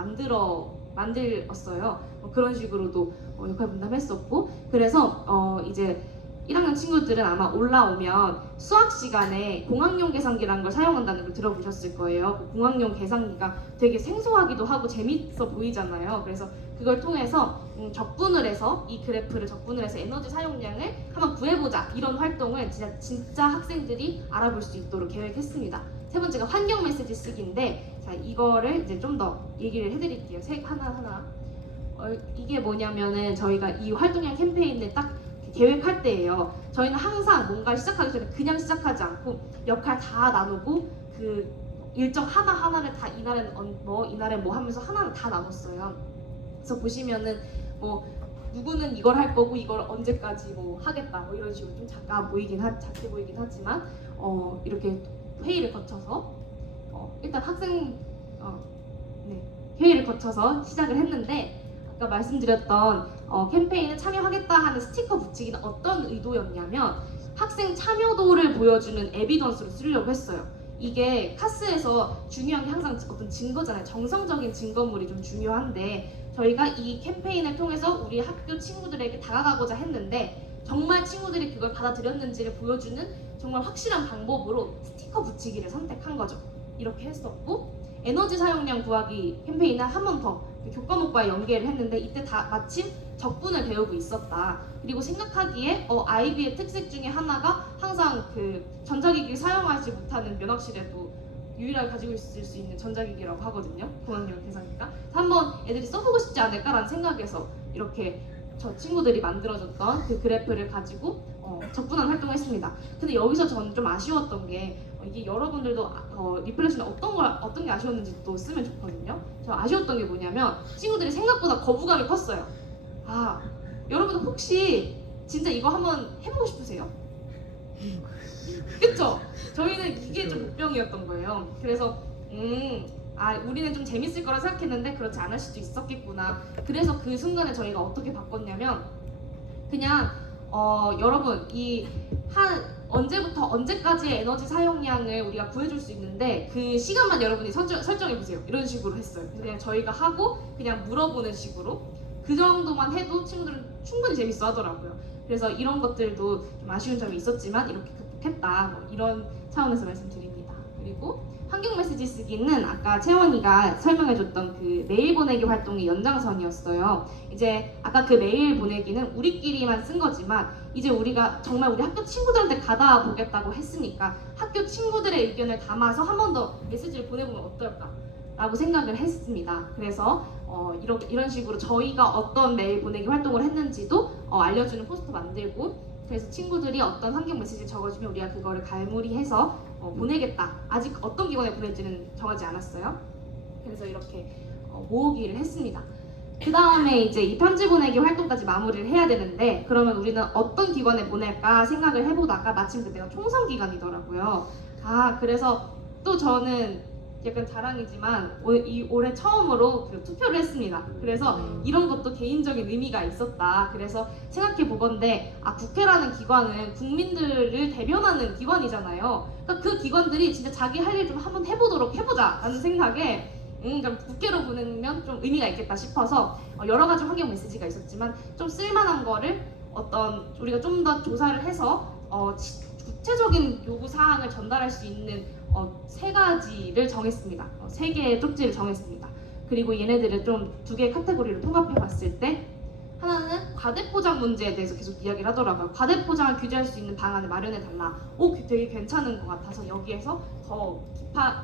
만들었어요. 그런 식으로도 역할 분담했었고 그래서 이제 1학년 친구들은 아마 올라오면 수학 시간에 공학용 계산기라는 걸 사용한다는 걸 들어보셨을 거예요. 그 공학용 계산기가 되게 생소하기도 하고 재밌어 보이잖아요. 그래서 그걸 통해서 적분을 해서 이 그래프를 적분을 해서 에너지 사용량을 한번 구해보자 이런 활동을 진짜 학생들이 알아볼 수 있도록 계획했습니다. 세 번째가 환경 메시지 쓰기인데 자 이거를 이제 좀 더 얘기를 해드릴게요. 하나하나 이게 뭐냐면은 저희가 이 활동형 캠페인을 딱 계획할 때예요. 저희는 항상 뭔가 시작하기 전에 그냥 시작하지 않고 역할 다 나누고 그 일정 하나하나를 다 이날엔 이날엔 뭐 하면서 하나는 다 나눴어요. 그래서 보시면은 누구는 이걸 할 거고 이걸 언제까지 하겠다 이런 식으로 좀 작게 보이긴 하지만 이렇게 회의를 거쳐서 일단 회의를 거쳐서 시작을 했는데 아까 말씀드렸던 캠페인에 참여하겠다 하는 스티커 붙이기는 어떤 의도였냐면 학생 참여도를 보여주는 에비던스로 쓰려고 했어요. 이게 카스에서 중요한 게 항상 어떤 증거잖아요. 정성적인 증거물이 좀 중요한데 저희가 이 캠페인을 통해서 우리 학교 친구들에게 다가가고자 했는데 정말 친구들이 그걸 받아들였는지를 보여주는 정말 확실한 방법으로 스티커 붙이기를 선택한 거죠. 이렇게 했었고 에너지 사용량 구하기 캠페인을 한 번 더 교과목과 연계를 했는데 이때 다 마침 적분을 배우고 있었다. 그리고 생각하기에 아이비의 특색 중에 하나가 항상 그 전자기기를 사용하지 못하는 면학실에도 유일하게 가지고 있을 수 있는 전자기기라고 하거든요. 공학용 계산기가. 한번 애들이 써보고 싶지 않을까라는 생각에서 이렇게 저 친구들이 만들어줬던 그 그래프를 가지고 적분한 활동을 했습니다. 근데 여기서 저는 좀 아쉬웠던 게 이게 여러분들도 리플렉션에 어떤 게 아쉬웠는지 또 쓰면 좋거든요. 저 아쉬웠던 게 뭐냐면 친구들이 생각보다 거부감이 컸어요. 아, 여러분 혹시 진짜 이거 한번 해보고 싶으세요? 그쵸? 저희는 이게 좀 목병이었던 거예요. 그래서 우리는 좀 재밌을 거라 생각했는데 그렇지 않을 수도 있었겠구나. 그래서 그 순간에 저희가 어떻게 바꿨냐면 그냥 여러분 언제부터 언제까지의 에너지 사용량을 우리가 구해줄 수 있는데 그 시간만 여러분이 설정해 보세요. 이런 식으로 했어요. 그냥 저희가 하고 그냥 물어보는 식으로 그 정도만 해도 친구들은 충분히 재밌어 하더라고요. 그래서 이런 것들도 좀 아쉬운 점이 있었지만 이렇게 극복했다. 뭐 이런 차원에서 말씀드립니다. 그리고 환경 메시지 쓰기는 아까 채원이가 설명해줬던 그 메일 보내기 활동의 연장선이었어요. 이제 아까 그 메일 보내기는 우리끼리만 쓴 거지만 이제 우리가 정말 우리 학교 친구들한테 가다 보겠다고 했으니까 학교 친구들의 의견을 담아서 한 번 더 메시지를 보내보면 어떨까? 라고 생각을 했습니다. 그래서 이런 식으로 저희가 어떤 메일 보내기 활동을 했는지도 알려주는 포스터 만들고 그래서 친구들이 어떤 환경 메시지를 적어주면 우리가 그거를 갈무리해서 보내겠다. 아직 어떤 기관에 보낼지는 정하지 않았어요. 그래서 이렇게 모으기를 했습니다. 그 다음에 이제 이 편지 보내기 활동까지 마무리를 해야 되는데 그러면 우리는 어떤 기관에 보낼까 생각을 해보다가 마침 그때가 총선 기간이더라고요. 그래서 또 저는 약간 자랑이지만 올해 처음으로 그 투표를 했습니다. 그래서 이런 것도 개인적인 의미가 있었다. 그래서 생각해 보건데 국회라는 기관은 국민들을 대변하는 기관이잖아요. 그러니까 그 기관들이 진짜 자기 할 일 좀 한번 해보도록 해보자라는 생각에 그럼 국회로 보내면 좀 의미가 있겠다 싶어서 여러 가지 환경 메시지가 있었지만 좀 쓸만한 거를 우리가 좀 더 조사를 해서 구체적인 요구 사항을 전달할 수 있는 3가지를 정했습니다. 3개의 쪽지를 정했습니다. 그리고 얘네들을 좀 2개의 카테고리로 통합해 봤을 때 하나는 과대포장 문제에 대해서 계속 이야기를 하더라고요. 과대포장을 규제할 수 있는 방안을 마련해 달라. 되게 괜찮은 것 같아서 여기에서 더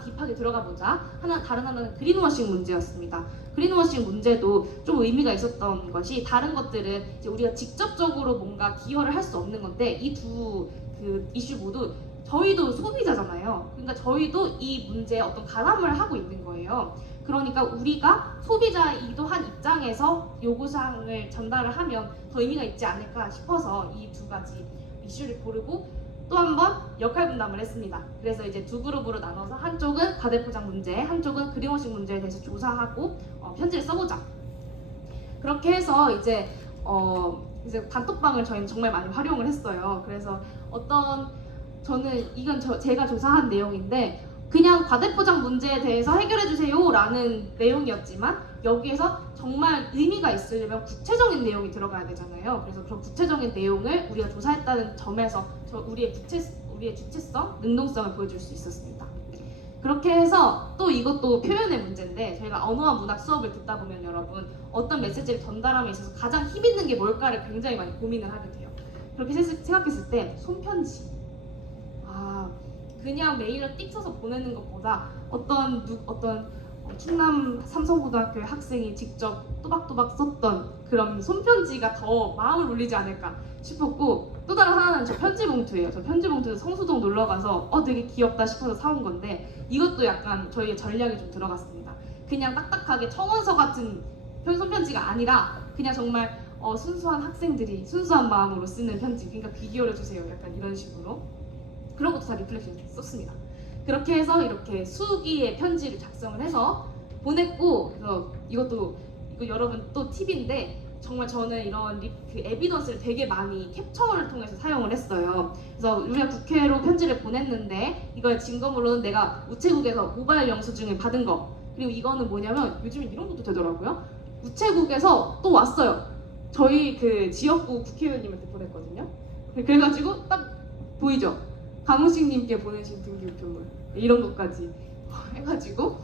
딥하게 들어가 보자. 다른 하나는 그린워싱 문제였습니다. 그린워싱 문제도 좀 의미가 있었던 것이 다른 것들은 이제 우리가 직접적으로 뭔가 기여를 할 수 없는 건데 이 두 그 이슈 모두 저희도 소비자잖아요. 그러니까 저희도 이 문제에 어떤 가담을 하고 있는 거예요. 그러니까 우리가 소비자이기도 한 입장에서 요구사항을 전달을 하면 더 의미가 있지 않을까 싶어서 이 2가지 이슈를 고르고 또 한 번 역할 분담을 했습니다. 그래서 이제 2그룹으로 나눠서 한쪽은 과대포장 문제, 한쪽은 그린워싱 문제에 대해서 조사하고 편지를 써보자. 그렇게 해서 이제 단톡방을 저희는 정말 많이 활용을 했어요. 그래서 저는 이건 제가 조사한 내용인데 그냥 과대포장 문제에 대해서 해결해주세요 라는 내용이었지만 여기에서 정말 의미가 있으려면 구체적인 내용이 들어가야 되잖아요. 그래서 그런 구체적인 내용을 우리가 조사했다는 점에서 우리의 주체성, 능동성을 보여줄 수 있었습니다. 그렇게 해서 또 이것도 표현의 문제인데 저희가 언어와 문학 수업을 듣다 보면 여러분 어떤 메시지를 전달함에 있어서 가장 힘있는 게 뭘까를 굉장히 많이 고민을 하게 돼요. 그렇게 생각했을 때 손편지 그냥 메일을 띡 써서 보내는 것보다 어떤 충남 삼성고등학교의 학생이 직접 또박또박 썼던 그런 손편지가 더 마음을 울리지 않을까 싶었고 또 다른 하나는 저 편지 봉투예요. 저 편지 봉투 성수동 놀러 가서 되게 귀엽다 싶어서 사온 건데 이것도 약간 저희의 전략이 좀 들어갔습니다. 그냥 딱딱하게 청원서 같은 손편지가 아니라 그냥 정말 순수한 학생들이 순수한 마음으로 쓰는 편지, 그러니까 비디오를 주세요. 약간 이런 식으로. 그런 것도 다 리플렉션 썼습니다. 그렇게 해서 이렇게 수기의 편지를 작성을 해서 보냈고 이거 여러분 또 팁인데 정말 저는 이런 그 에비던스를 되게 많이 캡처를 통해서 사용을 했어요. 그래서 우리가 국회로 편지를 보냈는데 이걸 증거물로는 내가 우체국에서 모바일 영수증을 받은 거 그리고 이거는 뭐냐면 요즘엔 이런 것도 되더라고요. 우체국에서 또 왔어요. 저희 그 지역구 국회의원님한테 보냈거든요. 그래가지고 딱 보이죠? 강우식님께 보내신 등기우편물 이런 것까지 해가지고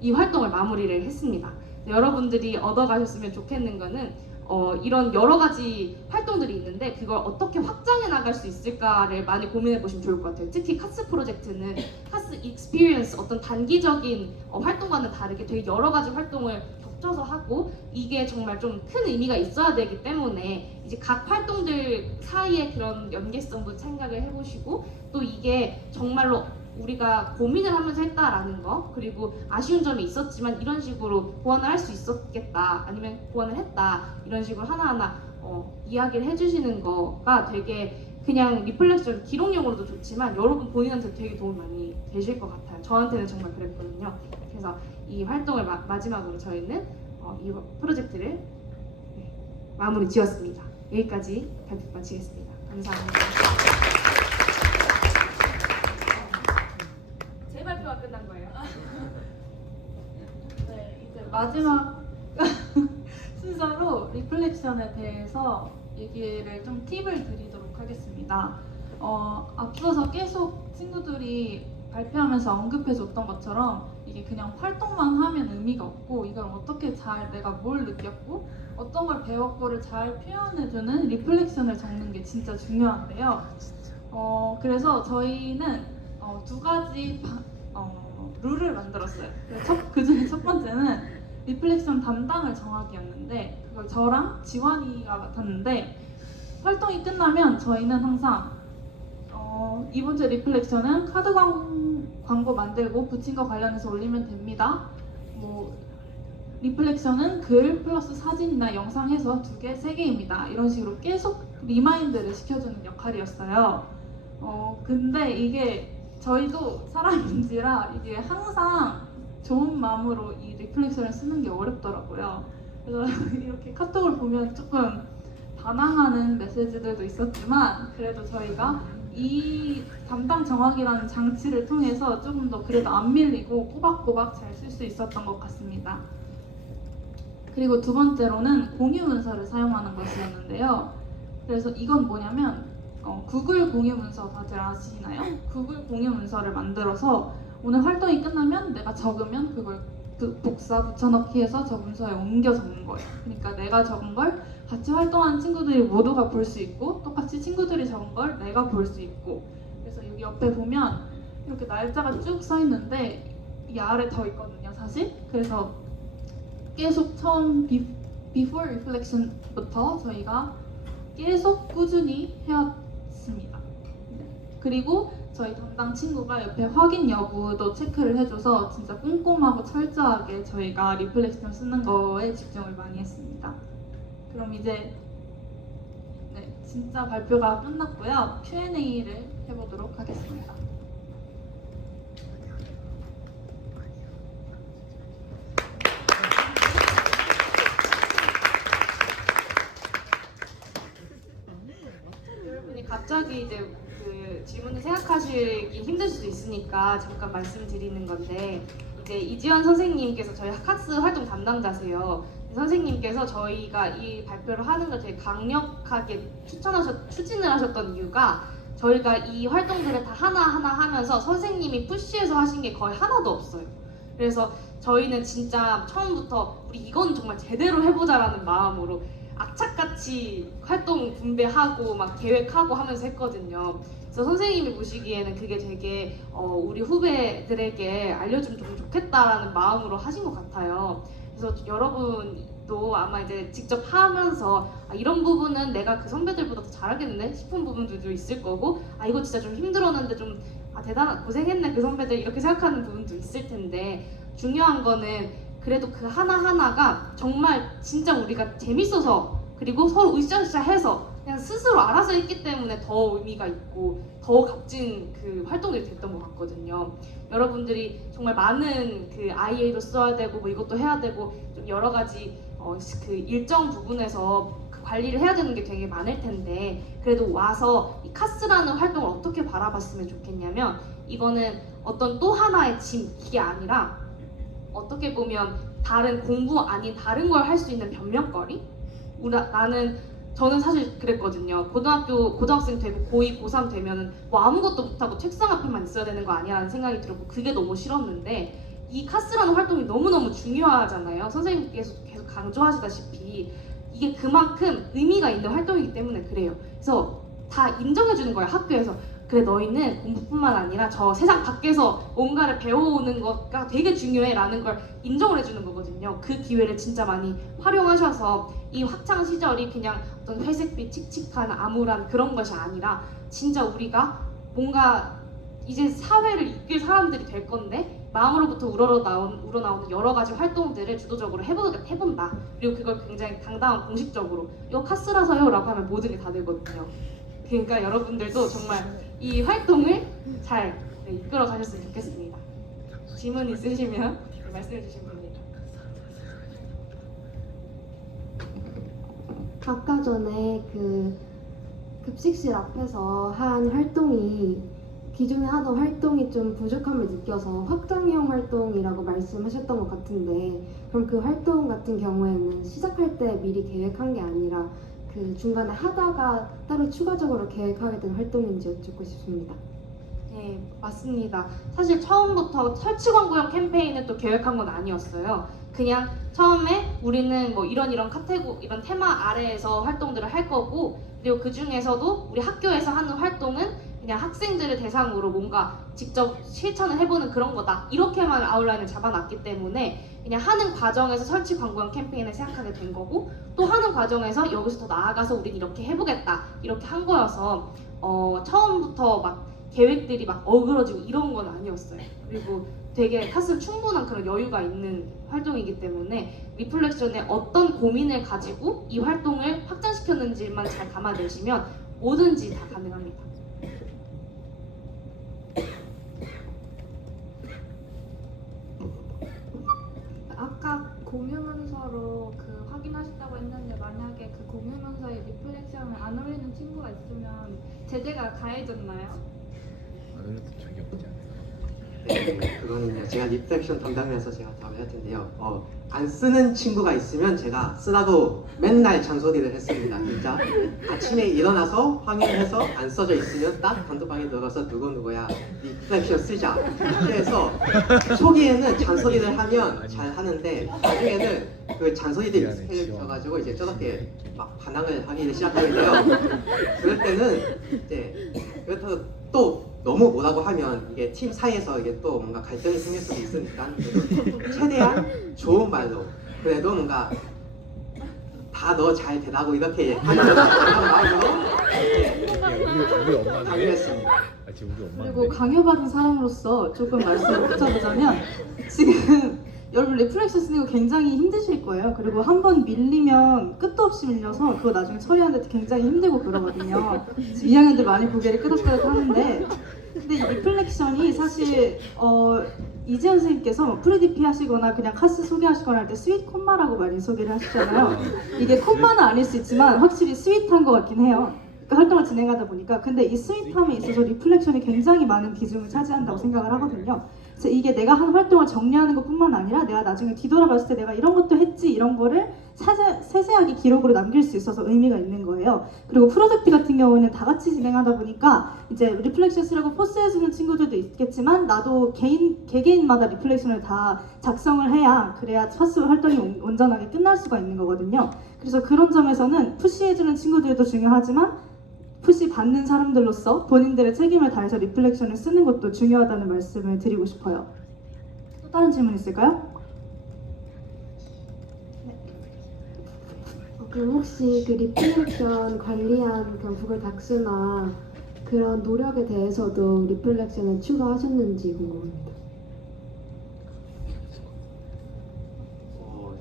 이 활동을 마무리를 했습니다. 여러분들이 얻어가셨으면 좋겠는 거는 이런 여러 가지 활동들이 있는데 그걸 어떻게 확장해 나갈 수 있을까를 많이 고민해 보시면 좋을 것 같아요. 특히 카스 프로젝트는 카스 익스피리언스 어떤 단기적인 활동과는 다르게 되게 여러 가지 활동을 합쳐서 하고 이게 정말 좀 큰 의미가 있어야 되기 때문에 이제 각 활동들 사이에 그런 연계성도 생각을 해보시고 또 이게 정말로 우리가 고민을 하면서 했다라는 거 그리고 아쉬운 점이 있었지만 이런 식으로 보완을 할 수 있었겠다 아니면 보완을 했다 이런 식으로 하나하나 이야기를 해주시는 거가 되게 그냥 리플렉션 기록용으로도 좋지만 여러분 본인한테 되게 도움이 많이 되실 것 같아요. 저한테는 정말 그랬거든요. 그래서 이 활동을 마지막으로 저희는 이 프로젝트를 마무리 지었습니다. 여기까지 발표 마치겠습니다. 감사합니다. 제 발표가 끝난 거예요. 네, 이제 마지막 순서로 리플렉션에 대해서 얘기를 좀 팁을 드리도록 하겠습니다. 앞서서 계속 친구들이 발표하면서 언급해줬던 것처럼 이게 그냥 활동만 하면 의미가 없고 이걸 어떻게 잘 내가 뭘 느꼈고 어떤 걸 배웠고를 잘 표현해주는 리플렉션을 적는 게 진짜 중요한데요. 그래서 저희는 두 가지 룰을 만들었어요. 그 중에 첫 번째는 리플렉션 담당을 정하기였는데 그걸 저랑 지환이가 맡았는데 활동이 끝나면 저희는 항상 이번 주 리플렉션은 카드 광고 만들고 붙인 거 관련해서 올리면 됩니다. 뭐 리플렉션은 글 플러스 사진이나 영상 해서 2개, 3개입니다. 이런 식으로 계속 리마인드를 시켜주는 역할이었어요. 근데 이게 저희도 사람인지라 이게 항상 좋은 마음으로 이 리플렉션을 쓰는 게 어렵더라고요. 그래서 이렇게 카톡을 보면 조금 반항하는 메시지들도 있었지만 그래도 저희가 이 담당 정학이라는 장치를 통해서 조금 더 그래도 안 밀리고 꼬박꼬박 잘 쓸 수 있었던 것 같습니다. 그리고 두 번째로는 공유 문서를 사용하는 것이었는데요. 그래서 이건 뭐냐면 구글 공유 문서 다들 아시나요? 구글 공유 문서를 만들어서 오늘 활동이 끝나면 내가 적으면 그걸 복사 붙여넣기 해서 저 문서에 옮겨 적는 거예요. 그러니까 내가 적은 걸 같이 활동하는 친구들이 모두가 볼 수 있고 똑같이 친구들이 적은 걸 내가 볼 수 있고 그래서 여기 옆에 보면 이렇게 날짜가 쭉 써 있는데 이 아래 더 있거든요 사실. 그래서 계속 처음 before reflection부터 저희가 계속 꾸준히 해왔습니다. 그리고 저희 담당 친구가 옆에 확인 여부도 체크를 해줘서 진짜 꼼꼼하고 철저하게 저희가 리플렉션 쓰는 거에 집중을 많이 했습니다. 그럼 이제 진짜 발표가 끝났고요. Q&A를 해보도록 하겠습니다. 여러분이 갑자기 이제 그 질문을 생각하시기 힘들 수도 있으니까 잠깐 말씀드리는 건데 이제 이지연 선생님께서 저희 카스 활동 담당자세요. 선생님께서 저희가 이 발표를 하는 걸 되게 강력하게 추진을 하셨던 이유가 저희가 이 활동들을 다 하나하나 하면서 선생님이 푸시해서 하신 게 거의 하나도 없어요. 그래서 저희는 진짜 처음부터 우리 이건 정말 제대로 해보자라는 마음으로 악착같이 활동 분배하고 막 계획하고 하면서 했거든요. 그래서 선생님이 보시기에는 그게 되게 우리 후배들에게 알려주면 좀 좋겠다라는 마음으로 하신 것 같아요. 그래서 여러분도 아마 이제 직접 하면서 이런 부분은 내가 그 선배들보다 더 잘하겠네 싶은 부분들도 있을 거고 이거 진짜 좀 힘들었는데 좀 대단한 고생했네 그 선배들 이렇게 생각하는 부분도 있을 텐데 중요한 거는 그래도 그 하나하나가 정말 진짜 우리가 재밌어서 그리고 서로 으쌰으쌰해서 그냥 스스로 알아서 했기 때문에 더 의미가 있고 더 값진 그 활동들이 됐던 것 같거든요. 여러분들이 정말 많은 그 IA도 써야 되고 뭐 이것도 해야 되고 좀 여러 가지 그 일정 부분에서 그 관리를 해야 되는 게 되게 많을 텐데 그래도 와서 이 카스라는 활동을 어떻게 바라봤으면 좋겠냐면 이거는 어떤 또 하나의 짐 이게 아니라 어떻게 보면 다른 공부 아닌 다른 걸 할 수 있는 변명거리? 저는 사실 그랬거든요. 고등학생 되고 고2, 고3 되면은 뭐 아무것도 못하고 책상 앞에만 있어야 되는 거 아니야 라는 생각이 들었고 그게 너무 싫었는데 이 카스라는 활동이 너무너무 중요하잖아요. 선생님께서 계속 강조하시다시피 이게 그만큼 의미가 있는 활동이기 때문에 그래요. 그래서 다 인정해주는 거예요, 학교에서. 그래 너희는 공부뿐만 아니라 저 세상 밖에서 뭔가를 배워오는 것가 되게 중요해라는 걸 인정을 해주는 거거든요. 그 기회를 진짜 많이 활용하셔서 이 학창 시절이 그냥 어떤 회색빛 칙칙한 암울한 그런 것이 아니라 진짜 우리가 뭔가 이제 사회를 이끌 사람들이 될 건데 마음으로부터 우러나오는 여러 가지 활동들을 주도적으로 해본다. 그리고 그걸 굉장히 당당한 공식적으로 이거 카스라서요 라고 하면 모든 게 다 되거든요. 그러니까 여러분들도 정말 이 활동을 잘 이끌어 가셨으면 좋겠습니다. 질문 있으시면 말씀해 주시면 됩니다. 아까 전에 그 급식실 앞에서 한 활동이 기존에 하던 활동이 좀 부족함을 느껴서 확장형 활동이라고 말씀하셨던 것 같은데 그럼 그 활동 같은 경우에는 시작할 때 미리 계획한 게 아니라 그 중간에 하다가 따로 추가적으로 계획하게 된 활동인지 여쭙고 싶습니다. 네, 맞습니다. 사실 처음부터 설치 광고형 캠페인을 또 계획한 건 아니었어요. 그냥 처음에 우리는 뭐 이런 이런 테마 아래에서 활동들을 할 거고 그리고 그 중에서도 우리 학교에서 하는 활동은 그냥 학생들을 대상으로 뭔가 직접 실천을 해보는 그런 거다. 이렇게만 아웃라인을 잡아놨기 때문에 그냥 하는 과정에서 설치 광고형 캠페인을 생각하게 된 거고 또 하는 과정에서 여기서 더 나아가서 우린 이렇게 해보겠다. 이렇게 한 거여서 처음부터 막 계획들이 막 어그러지고 이런 건 아니었어요. 그리고 되게 사실 충분한 그런 여유가 있는 활동이기 때문에 리플렉션에 어떤 고민을 가지고 이 활동을 확장시켰는지만 잘 담아내시면 뭐든지 다 가능합니다. 아까 공유 문서로 그 확인하셨다고 했는데 만약에 그 공유 문서에 리플렉션을 안 올리는 친구가 있으면 제재가 가해졌나요? 아무래도 적이 없지 않을까. 네, 그거는요. 제가 리플렉션 담당이라서 제가 답을 할 텐데요. 안 쓰는 친구가 있으면 제가 쓰라고 맨날 잔소리를 했습니다. 진짜 아침에 일어나서 확인해서 안 써져 있으면 딱 단톡방에 들어가서 누구야 리플렉션 쓰자. 그래서 초기에는 잔소리를 하면 잘 하는데 나중에는 그 잔소리들이 익숙해져가지고 이제 저렇게 막 반항을 하기 시작하는데요. 그럴 때는 이제 그렇다고 또 너무 뭐라고 하면 이게 팀 사이에서 이게 또 뭔가 갈등이 생길 수도 있으니까 최대한 좋은 말로 그래도 뭔가 다 너 잘 되라고 이렇게 하는 그런 마음으로 우리 엄마는 강요했습니다. 지금 우리 엄마는 그리고 강요받은 사람으로서 조금 말씀을 붙여보자면 지금 여러분 리플렉션 쓰는 거 굉장히 힘드실 거예요. 그리고 한 번 밀리면 끝도 없이 밀려서 그거 나중에 처리하는데 굉장히 힘들고 그러거든요. 지금 2학년들 많이 고개를 끄덕끄덕 하는데 근데 이 리플렉션이 사실 이재현 선생님께서 프리디피 하시거나 그냥 카스 소개하시거나 할 때 스윗 콤마라고 많이 소개를 하시잖아요. 이게 콤마는 아닐 수 있지만 확실히 스윗한 것 같긴 해요. 그러니까 활동을 진행하다 보니까 근데 이 스윗함에 있어서 리플렉션이 굉장히 많은 비중을 차지한다고 생각을 하거든요. 그래서 이게 내가 한 활동을 정리하는 것뿐만 아니라 내가 나중에 뒤돌아봤을 때 내가 이런 것도 했지 이런 거를 세세하게 기록으로 남길 수 있어서 의미가 있는 거예요. 그리고 프로젝트 같은 경우는 다 같이 진행하다 보니까 이제 리플렉션 쓰라고 포스해주는 친구들도 있겠지만 나도 개개인마다 리플렉션을 다 작성을 해야 그래야 파스 활동이 온전하게 끝날 수가 있는 거거든요. 그래서 그런 점에서는 푸시해주는 친구들도 중요하지만 푸시 받는 사람들로서 본인들의 책임을 다해서 리플렉션을 쓰는 것도 중요하다는 말씀을 드리고 싶어요. 또 다른 질문 있을까요? 그럼 혹시 그 리플렉션 관리한 그런 구글 닥스나 그런 노력에 대해서도 리플렉션을 추가하셨는지 궁금합니다.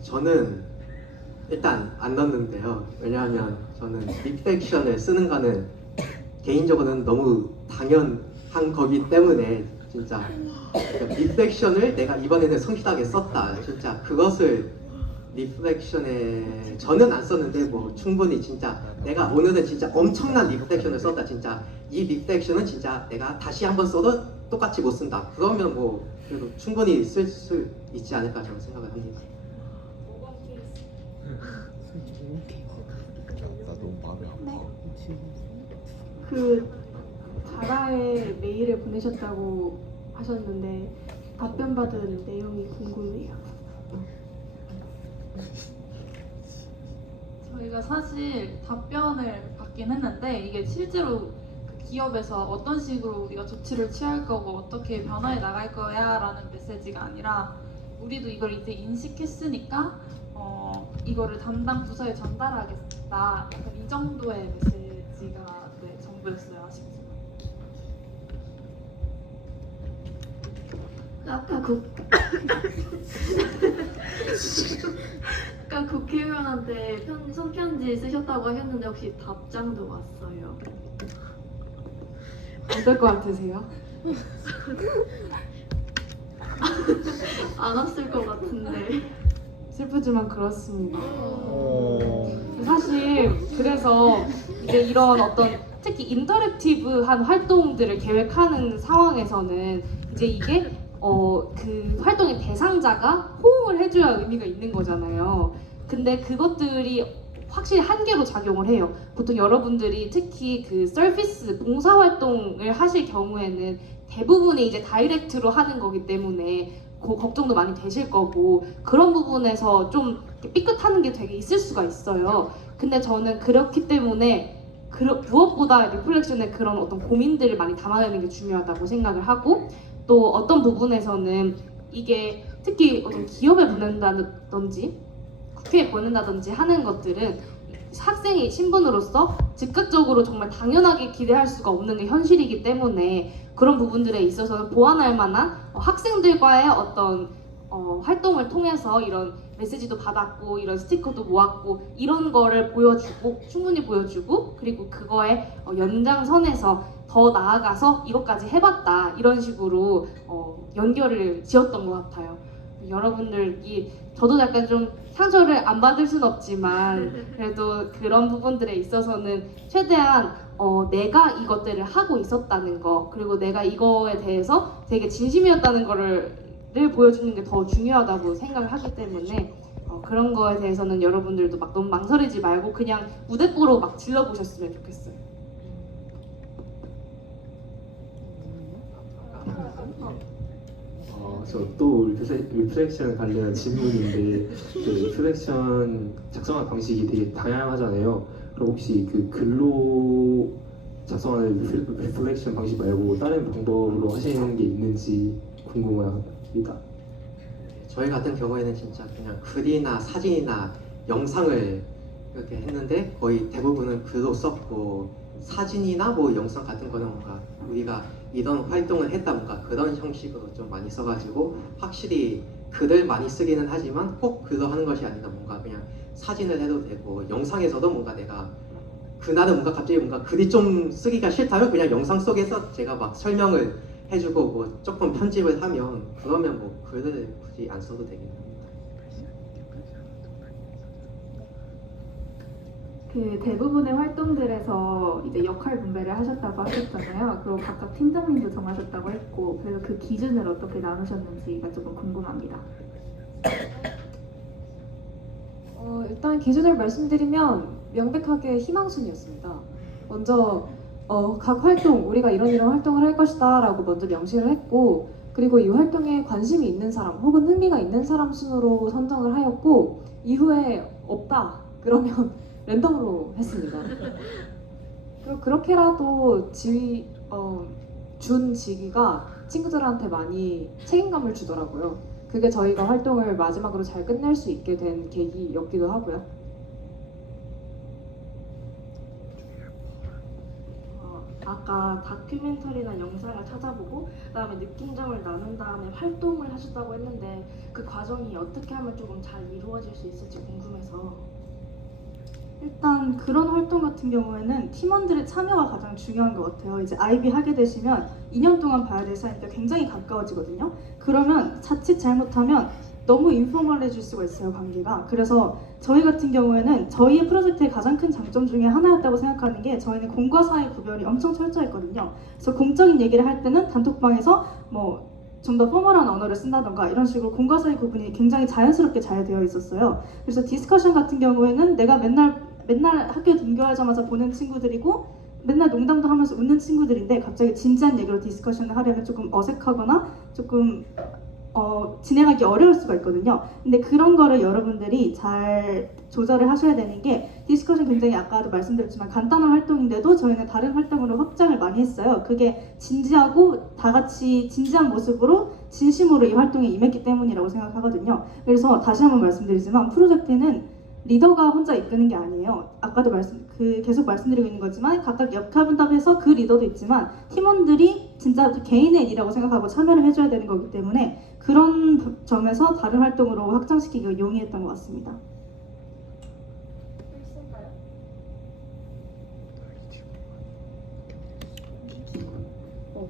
저는 일단 안 넣었는데요. 왜냐하면 저는 리플렉션을 쓰는 거는 개인적으로는 너무 당연한 거기 때문에 진짜 그러니까 리플렉션을 내가 이번에는 성실하게 썼다. 진짜 그것을 리플렉션에 저는 안 썼는데 뭐 충분히 진짜 내가 오늘은 진짜 엄청난 리플렉션을 썼다. 진짜 이 리플렉션은 진짜 내가 다시 한번 써도 똑같이 못 쓴다. 그러면 뭐 그래도 충분히 쓸 수 있지 않을까 저는 생각을 합니다. 나 너무 마음이 아파. 그 자라에 메일을 보내셨다고 하셨는데 답변 받은 내용이 궁금해요. 저희가 사실 답변을 받긴 했는데 이게 실제로 그 기업에서 어떤 식으로 우리가 조치를 취할 거고 어떻게 변화해 나갈 거야라는 메시지가 아니라 우리도 이걸 이제 인식했으니까 이거를 담당 부서에 전달하겠다. 약간 이 정도의 메시지가 네, 전부였어요. 아쉽지만. 아까 국회의원한테 손편지 쓰셨다고 하셨는데 혹시 답장도 왔어요? 어떨 것 같으세요? 안 왔을 것 같은데. 슬프지만 그렇습니다. 사실 그래서 이제 이런 어떤 특히 인터랙티브한 활동들을 계획하는 상황에서는 이제 이게 그 활동의 대상자가 호응을 해줘야 의미가 있는 거잖아요. 근데 그것들이 확실히 한계로 작용을 해요. 보통 여러분들이 특히 그 서비스 봉사 활동을 하실 경우에는 대부분이 이제 다이렉트로 하는 거기 때문에 걱정도 많이 되실 거고 그런 부분에서 좀 삐끗하는 게 되게 있을 수가 있어요. 근데 저는 그렇기 때문에 무엇보다 리플렉션에 그런 어떤 고민들을 많이 담아내는 게 중요하다고 생각을 하고 또 어떤 부분에서는 이게 특히 어떤 기업에 보낸다든지 국회에 보낸다든지 하는 것들은 학생이 신분으로서 즉각적으로 정말 당연하게 기대할 수가 없는 게 현실이기 때문에 그런 부분들에 있어서는 보완할 만한 학생들과의 어떤 활동을 통해서 이런 메시지도 받았고 이런 스티커도 모았고 이런 거를 보여주고 충분히 보여주고 그리고 그거에 연장선에서 더 나아가서 이것까지 해봤다 이런 식으로 연결을 지었던 것 같아요. 여러분들이 저도 약간 좀 상처를 안 받을 순 없지만 그래도 그런 부분들에 있어서는 최대한 내가 이것들을 하고 있었다는 거 그리고 내가 이거에 대해서 되게 진심이었다는 거를 보여주는 게 더 중요하다고 생각을 하기 때문에 그런 거에 대해서는 여러분들도 막 너무 망설이지 말고 그냥 무대뽀로 막 질러보셨으면 좋겠어요. 저 또 리플렉션 관련 질문인데 그 리플렉션 작성하는 방식이 되게 다양하잖아요. 그럼 혹시 그 글로 작성하는 리플렉션 방식 말고 다른 방법으로 하시는 게 있는지 궁금합니다. 저희 같은 경우에는 진짜 그냥 글이나 사진이나 영상을 이렇게 했는데 거의 대부분은 글로 썼고 사진이나 뭐 영상 같은 거는 뭔가 우리가 이런 활동을 했다 뭔가 그런 형식으로 좀 많이 써가지고 확실히 글을 많이 쓰기는 하지만 꼭 글로 하는 것이 아니라 뭔가 그냥 사진을 해도 되고 영상에서도 뭔가 내가 그날은 뭔가 갑자기 뭔가 글이 좀 쓰기가 싫다면 그냥 영상 속에서 제가 막 설명을 해주고 뭐 조금 편집을 하면 그러면 뭐 글을 굳이 안 써도 되긴 합니다. 그 대부분의 활동들에서 이제 역할 분배를 하셨다고 하셨잖아요. 그리고 각각 팀장님도 정하셨다고 했고, 그래서 그 기준을 어떻게 나누셨는지가 조금 궁금합니다. 일단 기준을 말씀드리면 명백하게 희망순이었습니다. 먼저 각 활동, 우리가 이런 활동을 할 것이다 라고 먼저 명시를 했고 그리고 이 활동에 관심이 있는 사람 혹은 흥미가 있는 사람 순으로 선정을 하였고 이후에 없다 그러면 랜덤으로 했습니다. 그렇게라도 준 지기가 친구들한테 많이 책임감을 주더라고요. 그게 저희가 활동을 마지막으로 잘 끝낼 수 있게 된 계기였기도 하고요. 아까 다큐멘터리나 영상을 찾아보고 그다음에 느낀점을 나눈 다음에 활동을 하셨다고 했는데 그 과정이 어떻게 하면 조금 잘 이루어질 수 있을지 궁금해서. 일단 그런 활동 같은 경우에는 팀원들의 참여가 가장 중요한 것 같아요. 이제 아이비 하게 되시면 2년 동안 봐야 될 사이니까 굉장히 가까워지거든요. 그러면 자칫 잘못하면 너무 인포멀해질 수가 있어요, 관계가. 그래서 저희 같은 경우에는 저희의 프로젝트의 가장 큰 장점 중에 하나였다고 생각하는 게 저희는 공과 사의 구별이 엄청 철저했거든요. 그래서 공적인 얘기를 할 때는 단톡방에서 뭐 좀 더 포멀한 언어를 쓴다던가 이런 식으로 공과 사의 구분이 굉장히 자연스럽게 잘 되어 있었어요. 그래서 디스커션 같은 경우에는 내가 맨날 학교에 등교하자마자 보는 친구들이고 맨날 농담도 하면서 웃는 친구들인데 갑자기 진지한 얘기로 디스커션을 하려면 조금 어색하거나 조금 진행하기 어려울 수가 있거든요. 근데 그런 거를 여러분들이 잘 조절을 하셔야 되는 게 디스커션 굉장히 아까도 말씀드렸지만 간단한 활동인데도 저희는 다른 활동으로 확장을 많이 했어요. 그게 진지하고 다 같이 진지한 모습으로 진심으로 이 활동에 임했기 때문이라고 생각하거든요. 그래서 다시 한번 말씀드리지만 프로젝트는 리더가 혼자 이끄는 게 아니에요. 아까도 계속 말씀드리고 있는 거지만 각각 역할 분담해서 그 리더도 있지만 팀원들이 진짜 개인의 일이라고 생각하고 참여를 해줘야 되는 거기 때문에 그런 점에서 다른 활동으로 확장시키기가 용이했던 것 같습니다.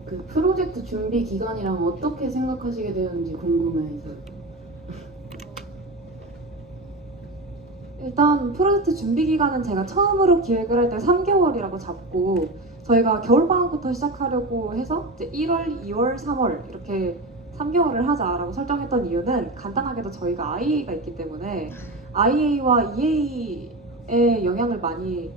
그 프로젝트 준비 기간이랑 어떻게 생각하시게 되었는지 궁금해서. 일단 프로젝트 준비 기간은 제가 처음으로 기획을 할 때 3개월이라고 잡고 저희가 겨울방학부터 시작하려고 해서 이제 1월, 2월, 3월 이렇게 3개월을 하자라고 설정했던 이유는 간단하게도 저희가 IA가 있기 때문에 IA와 EA의 영향을 많이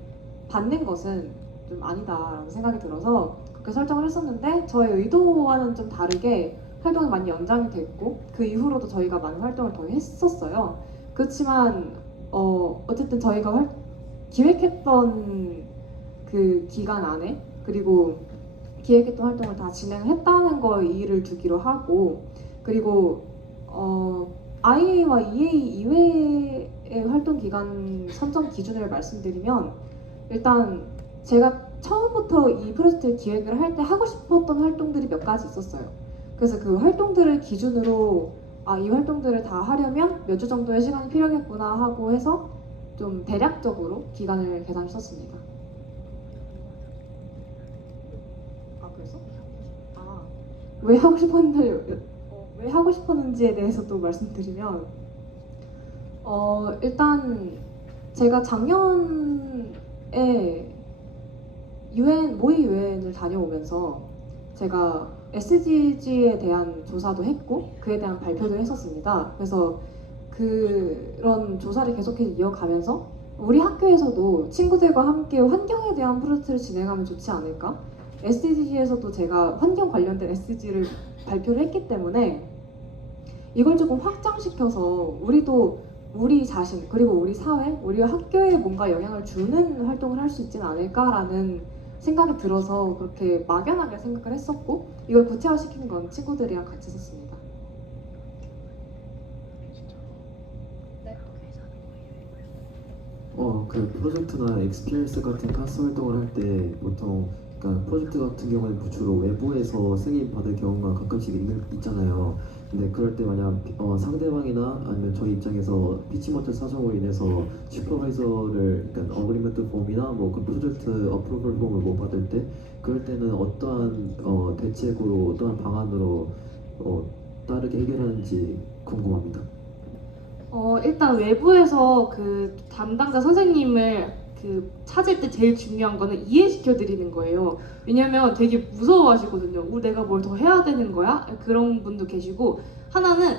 받는 것은 좀 아니다라고 생각이 들어서 그렇게 설정을 했었는데 저의 의도와는 좀 다르게 활동이 많이 연장이 됐고 그 이후로도 저희가 많은 활동을 더 했었어요. 그렇지만 어쨌든 저희가 기획했던 그 기간 안에 그리고 기획했던 활동을 다 진행했다는 거에 이의를 두기로 하고 그리고 IA와 EA 이외의 활동 기간 선정 기준을 말씀드리면 일단 제가 처음부터 이 프로젝트 기획을 할 때 하고 싶었던 활동들이 몇 가지 있었어요. 그래서 그 활동들을 기준으로 이 활동들을 다 하려면 몇 주 정도의 시간이 필요하겠구나 하고 해서 좀 대략적으로 기간을 계산했었습니다. 그래서? 왜 하고 싶었는지에 대해서 또 말씀드리면 일단 제가 작년에 모의 유엔을 다녀오면서 제가 SDG에 대한 조사도 했고 그에 대한 발표도 했었습니다. 그래서 그런 조사를 계속해서 이어가면서 우리 학교에서도 친구들과 함께 환경에 대한 프로젝트를 진행하면 좋지 않을까? SDG에서도 제가 환경 관련된 SDG를 발표를 했기 때문에 이걸 조금 확장시켜서 우리도 우리 자신 그리고 우리 사회, 우리 학교에 뭔가 영향을 주는 활동을 할 수 있지는 않을까라는 생각이 들어서 그렇게 막연하게 생각을 했었고 이걸 구체화시킨 건 친구들이랑 같이 했었습니다. 그 프로젝트나 익스피리언스 같은 카스 활동을 할 때 보통 그러니까 프로젝트 같은 경우는 주로 외부에서 승인 받을 경우가 가끔씩 있잖아요. 근데 그럴 때 만약 상대방이나 아니면 저희 입장에서 피치먼트 사정으로 인해서 슈퍼바이저를 그러니까 어그리먼트 폼이나 뭐 그 프로젝트 어프로벌 폼을 못 받을 때 그럴 때는 어떠한 대책으로 어떠한 방안으로 따르게 해결하는지 궁금합니다. 일단 외부에서 그 담당자 선생님을 찾을 때 제일 중요한 거는 이해시켜 드리는 거예요. 왜냐면 되게 무서워하시거든요. 내가 뭘 더 해야 되는 거야? 그런 분도 계시고 하나는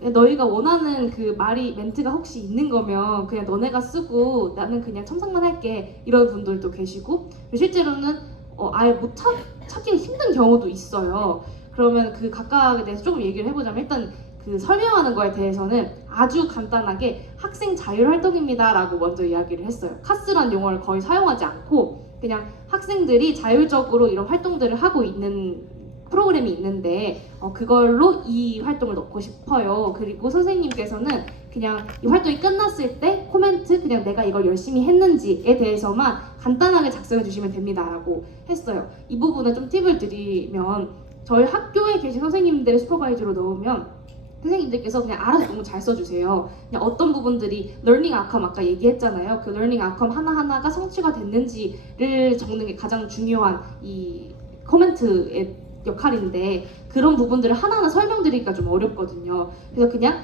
너희가 원하는 그 멘트가 혹시 있는 거면 그냥 너네가 쓰고 나는 그냥 첨삭만 할게 이런 분들도 계시고 실제로는 아예 찾기가 힘든 경우도 있어요. 그러면 그 각각에 대해서 조금 얘기를 해보자면 일단 그 설명하는 거에 대해서는 아주 간단하게 학생 자율활동입니다 라고 먼저 이야기를 했어요. 카스란 용어를 거의 사용하지 않고 그냥 학생들이 자율적으로 이런 활동들을 하고 있는 프로그램이 있는데 그걸로 이 활동을 넣고 싶어요. 그리고 선생님께서는 그냥 이 활동이 끝났을 때 코멘트 그냥 내가 이걸 열심히 했는지에 대해서만 간단하게 작성해 주시면 됩니다 라고 했어요. 이 부분은 좀 팁을 드리면 저희 학교에 계신 선생님들의 슈퍼바이저로 넣으면 선생님들께서 그냥 알아서 너무 잘 써주세요. 그냥 어떤 부분들이 러닝 아웃컴 아까 얘기했잖아요. 그 러닝 아웃컴 하나하나가 성취가 됐는지를 적는 게 가장 중요한 이 코멘트의 역할인데 그런 부분들을 하나하나 설명드리기가 좀 어렵거든요. 그래서 그냥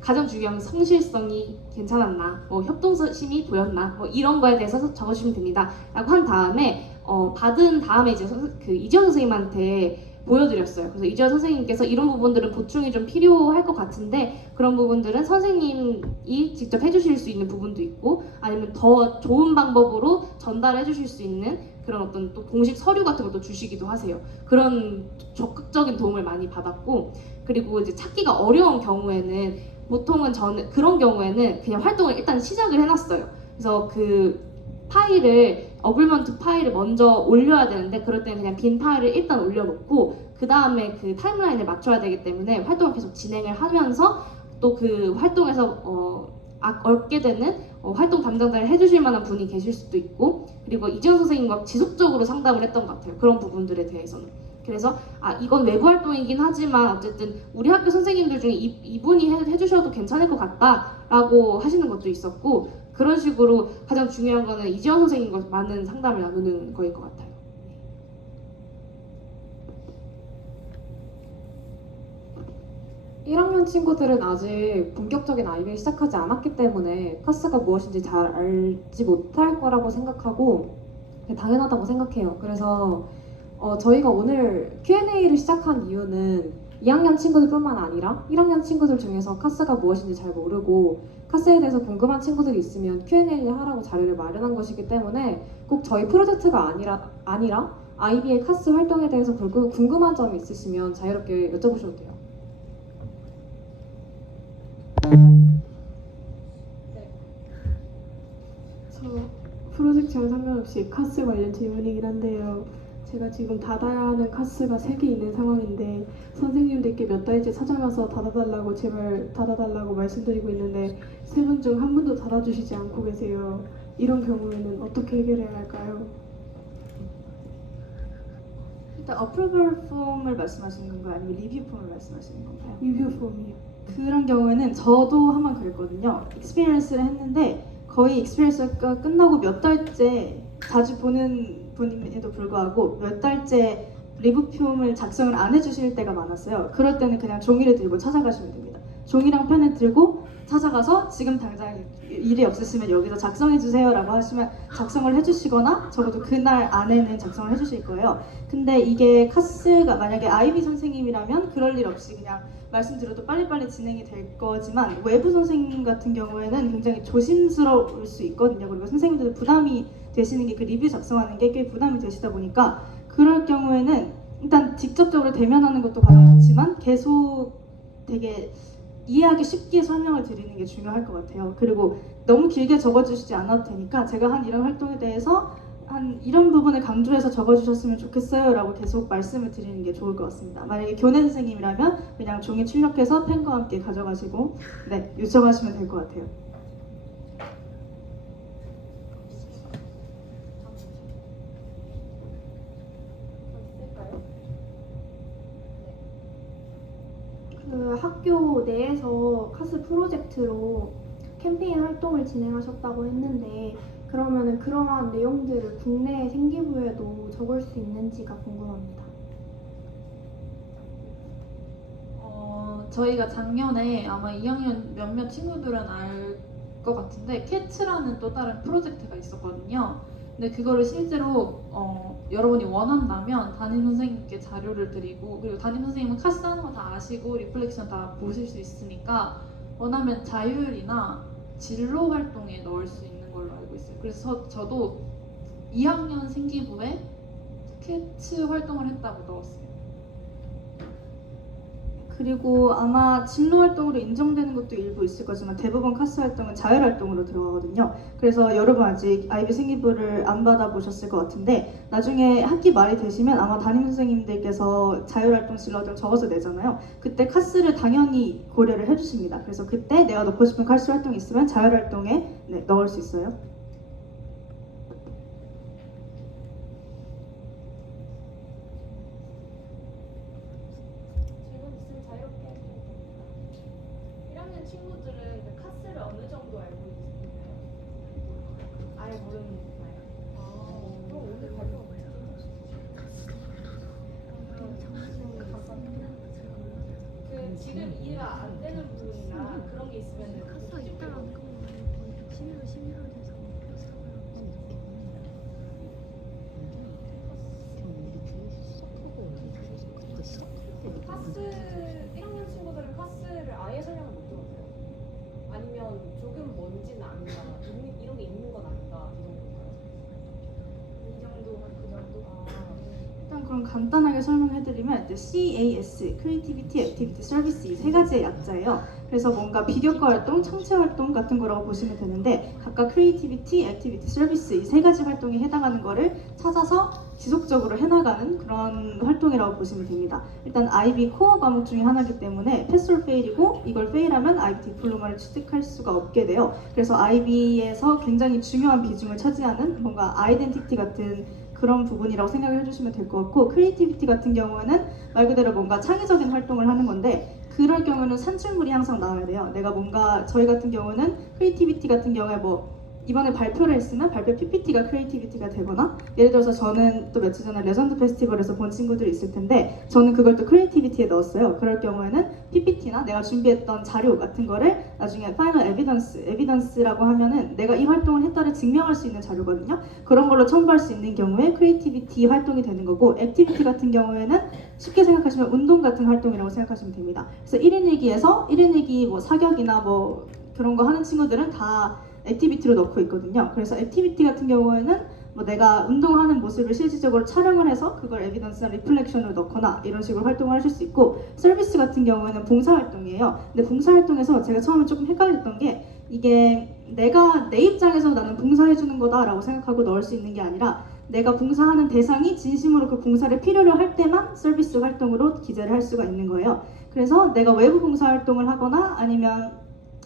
가장 중요한 성실성이 괜찮았나, 협동심이 보였나, 이런 거에 대해서 적어주시면 됩니다. 라고 한 다음에 받은 다음에 이제 이지원 선생님한테 보여드렸어요. 그래서 이지원 선생님께서 이런 부분들은 보충이 좀 필요할 것 같은데 그런 부분들은 선생님이 직접 해주실 수 있는 부분도 있고 아니면 더 좋은 방법으로 전달해 주실 수 있는 그런 어떤 또 공식 서류 같은 것도 주시기도 하세요. 그런 적극적인 도움을 많이 받았고 그리고 이제 찾기가 어려운 경우에는 보통은 저는 그런 경우에는 그냥 활동을 일단 시작을 해놨어요. 그래서 그 파일을 어글먼트 파일을 먼저 올려야 되는데 그럴 때는 그냥 빈 파일을 일단 올려놓고 그 다음에 그 타임라인을 맞춰야 되기 때문에 활동을 계속 진행을 하면서 또 그 활동에서 얻게 되는 활동 담당자를 해주실 만한 분이 계실 수도 있고 그리고 이지원 선생님과 지속적으로 상담을 했던 것 같아요. 그런 부분들에 대해서는. 그래서 이건 외부 활동이긴 하지만 어쨌든 우리 학교 선생님들 중에 이분이 해주셔도 괜찮을 것 같다라고 하시는 것도 있었고 그런 식으로 가장 중요한 거는 이지원 선생님과 많은 상담을 나누는 거일 것 같아요. 1학년 친구들은 아직 본격적인 아이비를 시작하지 않았기 때문에 카스가 무엇인지 잘 알지 못할 거라고 생각하고 당연하다고 생각해요. 그래서 저희가 오늘 Q&A를 시작한 이유는 2학년 친구들뿐만 아니라 1학년 친구들 중에서 카스가 무엇인지 잘 모르고 카스에 대해서 궁금한 친구들이 있으면 Q&A를 하라고 자리를 마련한 것이기 때문에 꼭 저희 프로젝트가 아니라 아이비의 카스 활동에 대해서 궁금한 점이 있으시면 자유롭게 여쭤보셔도 돼요. 저 프로젝트랑 상관없이 카스 관련 질문이긴 한데요. 제가 지금 닫아야 하는 카스가 3개 있는 상황인데 선생님들께 몇 달째 찾아가서 닫아달라고 제발 닫아달라고 말씀드리고 있는데 3분 중 1분도 닫아주시지 않고 계세요. 이런 경우에는 어떻게 해결해야 할까요? 일단 어프로벌 폼을 말씀하시는 건가요? 아니면 리뷰 폼을 말씀하시는 건가요? 리뷰 폼이요. 그런 경우에는 저도 한번 그랬거든요. 익스피리언스를 했는데 거의 익스피리언스가 끝나고 몇 달째 자주 보는 분임에도 불구하고 몇 달째 리뷰폼을 작성을 안 해주실 때가 많았어요. 그럴 때는 그냥 종이를 들고 찾아가시면 됩니다. 종이랑 펜을 들고 찾아가서 지금 당장 일이 없으시면 여기서 작성해 주세요라고 하시면 작성을 해주시거나 적어도 그날 안에는 작성을 해주실 거예요. 근데 이게 카스가 만약에 아이비 선생님이라면 그럴 일 없이 그냥 말씀드려도 빨리빨리 진행이 될 거지만 외부 선생님 같은 경우에는 굉장히 조심스러울 수 있거든요. 그리고 선생님들도 부담이 되시는 게 그 리뷰 작성하는 게 꽤 부담이 되시다 보니까 그럴 경우에는 일단 직접적으로 대면하는 것도 가장 좋지만 계속 되게 이해하기 쉽게 설명을 드리는 게 중요할 것 같아요. 그리고 너무 길게 적어주시지 않아도 되니까 제가 한 이런 활동에 대해서 한 이런 부분을 강조해서 적어주셨으면 좋겠어요 라고 계속 말씀을 드리는 게 좋을 것 같습니다. 만약에 교내 선생님이라면 그냥 종이 출력해서 펜과 함께 가져가시고 요청하시면 될 것 같아요. 그 학교 내에서 카스 프로젝트로 캠페인 활동을 진행하셨다고 했는데 그러면은 그러한 내용들을 국내 생기부에도 적을 수 있는지가 궁금합니다. 저희가 작년에 아마 2학년 몇몇 친구들은 알 것 같은데 캐츠라는 또 다른 프로젝트가 있었거든요. 근데 그거를 실제로 여러분이 원한다면 담임 선생님께 자료를 드리고 그리고 담임 선생님은 카스 하는 거 다 아시고 리플렉션 다 보실 수 있으니까 원하면 자율이나 진로 활동에 넣을 수 있는 걸로 알고 있어요. 그래서 저도 2학년 생기부에 캐츠 활동을 했다고 넣었어요. 그리고 아마 진로 활동으로 인정되는 것도 일부 있을 거지만 대부분 카스 활동은 자율 활동으로 들어가거든요. 그래서 여러분 아직 아이비 생기부를 안 받아보셨을 것 같은데 나중에 학기 말이 되시면 아마 담임 선생님들께서 자율 활동 진로를 적어서 내잖아요. 그때 카스를 당연히 고려를 해주십니다. 그래서 그때 내가 넣고 싶은 카스 활동이 있으면 자율 활동에 넣을 수 있어요. 친구들은 그 카스를 어느 정도 알고 있나요? 아예 모르나요? 그럼 오늘 발표 그 지금 이해가 안 되는 부분이나 그런 게 있으면은 카스 있다라는 거 11월 11월에서 카스 1학년 친구들은 카스를 아예 설명을 못 들었어요. 아니면 조금 뭔지는 안다. 이런 게 있는 건 안다. 이 정도인가요? 이 정도 그 정도? 일단 그럼 간단하게 설명해드리면 이제 CAS, Creativity, Activity, Service 이 세 가지의 약자예요. 그래서 뭔가 비교과 활동, 청체 활동 같은 거라고 보시면 되는데 각각 Creativity, Activity, Service 이 세 가지 활동에 해당하는 거를 찾아서 지속적으로 해나가는 그런 활동이라고 보시면 됩니다. 일단 IB 코어 과목 중에 하나이기 때문에 패스 or fail이고 이걸 fail하면 IB 디플로마를 취득할 수가 없게 돼요. 그래서 IB에서 굉장히 중요한 비중을 차지하는 뭔가 아이덴티티 같은 그런 부분이라고 생각을 해주시면 될 것 같고, 크리에이티비티 같은 경우에는 말 그대로 뭔가 창의적인 활동을 하는 건데 그럴 경우는 산출물이 항상 나와야 돼요. 내가 뭔가 저희 같은 경우는 크리에이티비티 같은 경우에 뭐 이번에 발표를 했으면 발표 PPT가 크리에이티비티가 되거나, 예를 들어서 저는 또 며칠 전에 레전드 페스티벌에서 본 친구들이 있을 텐데 저는 그걸 또 크리에이티비티에 넣었어요. 그럴 경우에는 PPT나 내가 준비했던 자료 같은 거를 나중에 파이널 에비던스라고 하면은 내가 이 활동을 했다를 증명할 수 있는 자료거든요. 그런 걸로 첨부할 수 있는 경우에 크리에이티비티 활동이 되는 거고, 액티비티 같은 경우에는 쉽게 생각하시면 운동 같은 활동이라고 생각하시면 됩니다. 그래서 1인 일기에서 1인 일기 뭐 사격이나 뭐 그런 거 하는 친구들은 다 액티비티로 넣고 있거든요. 그래서 액티비티 같은 경우에는 뭐 내가 운동하는 모습을 실질적으로 촬영을 해서 그걸 에비던스나 리플렉션으로 넣거나 이런 식으로 활동을 하실 수 있고, 서비스 같은 경우에는 봉사활동이에요. 근데 봉사활동에서 제가 처음에 조금 헷갈렸던 게 이게 내가 내 입장에서 나는 봉사해주는 거다라고 생각하고 넣을 수 있는 게 아니라 내가 봉사하는 대상이 진심으로 그 봉사를 필요로 할 때만 서비스 활동으로 기재를 할 수가 있는 거예요. 그래서 내가 외부 봉사활동을 하거나 아니면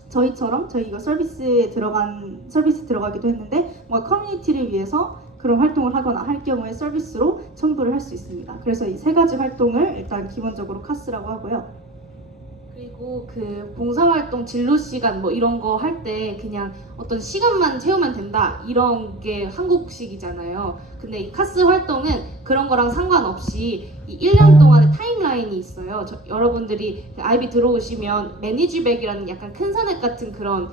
저희처럼 저희 이거 서비스 들어가기도 했는데 뭔가 커뮤니티를 위해서 그런 활동을 하거나 할 경우에 서비스로 첨부를 할 수 있습니다. 그래서 이 세 가지 활동을 일단 기본적으로 카스라고 하고요. 그리고 그 봉사활동 진로 시간 뭐 이런 거 할 때 그냥 어떤 시간만 채우면 된다 이런 게 한국식이잖아요. 근데 이 카스 활동은 그런 거랑 상관없이 이 1년 동안의 타임라인이 있어요. 여러분들이 그 아이비 들어오시면 매니지백이라는 약간 큰 산액 같은 그런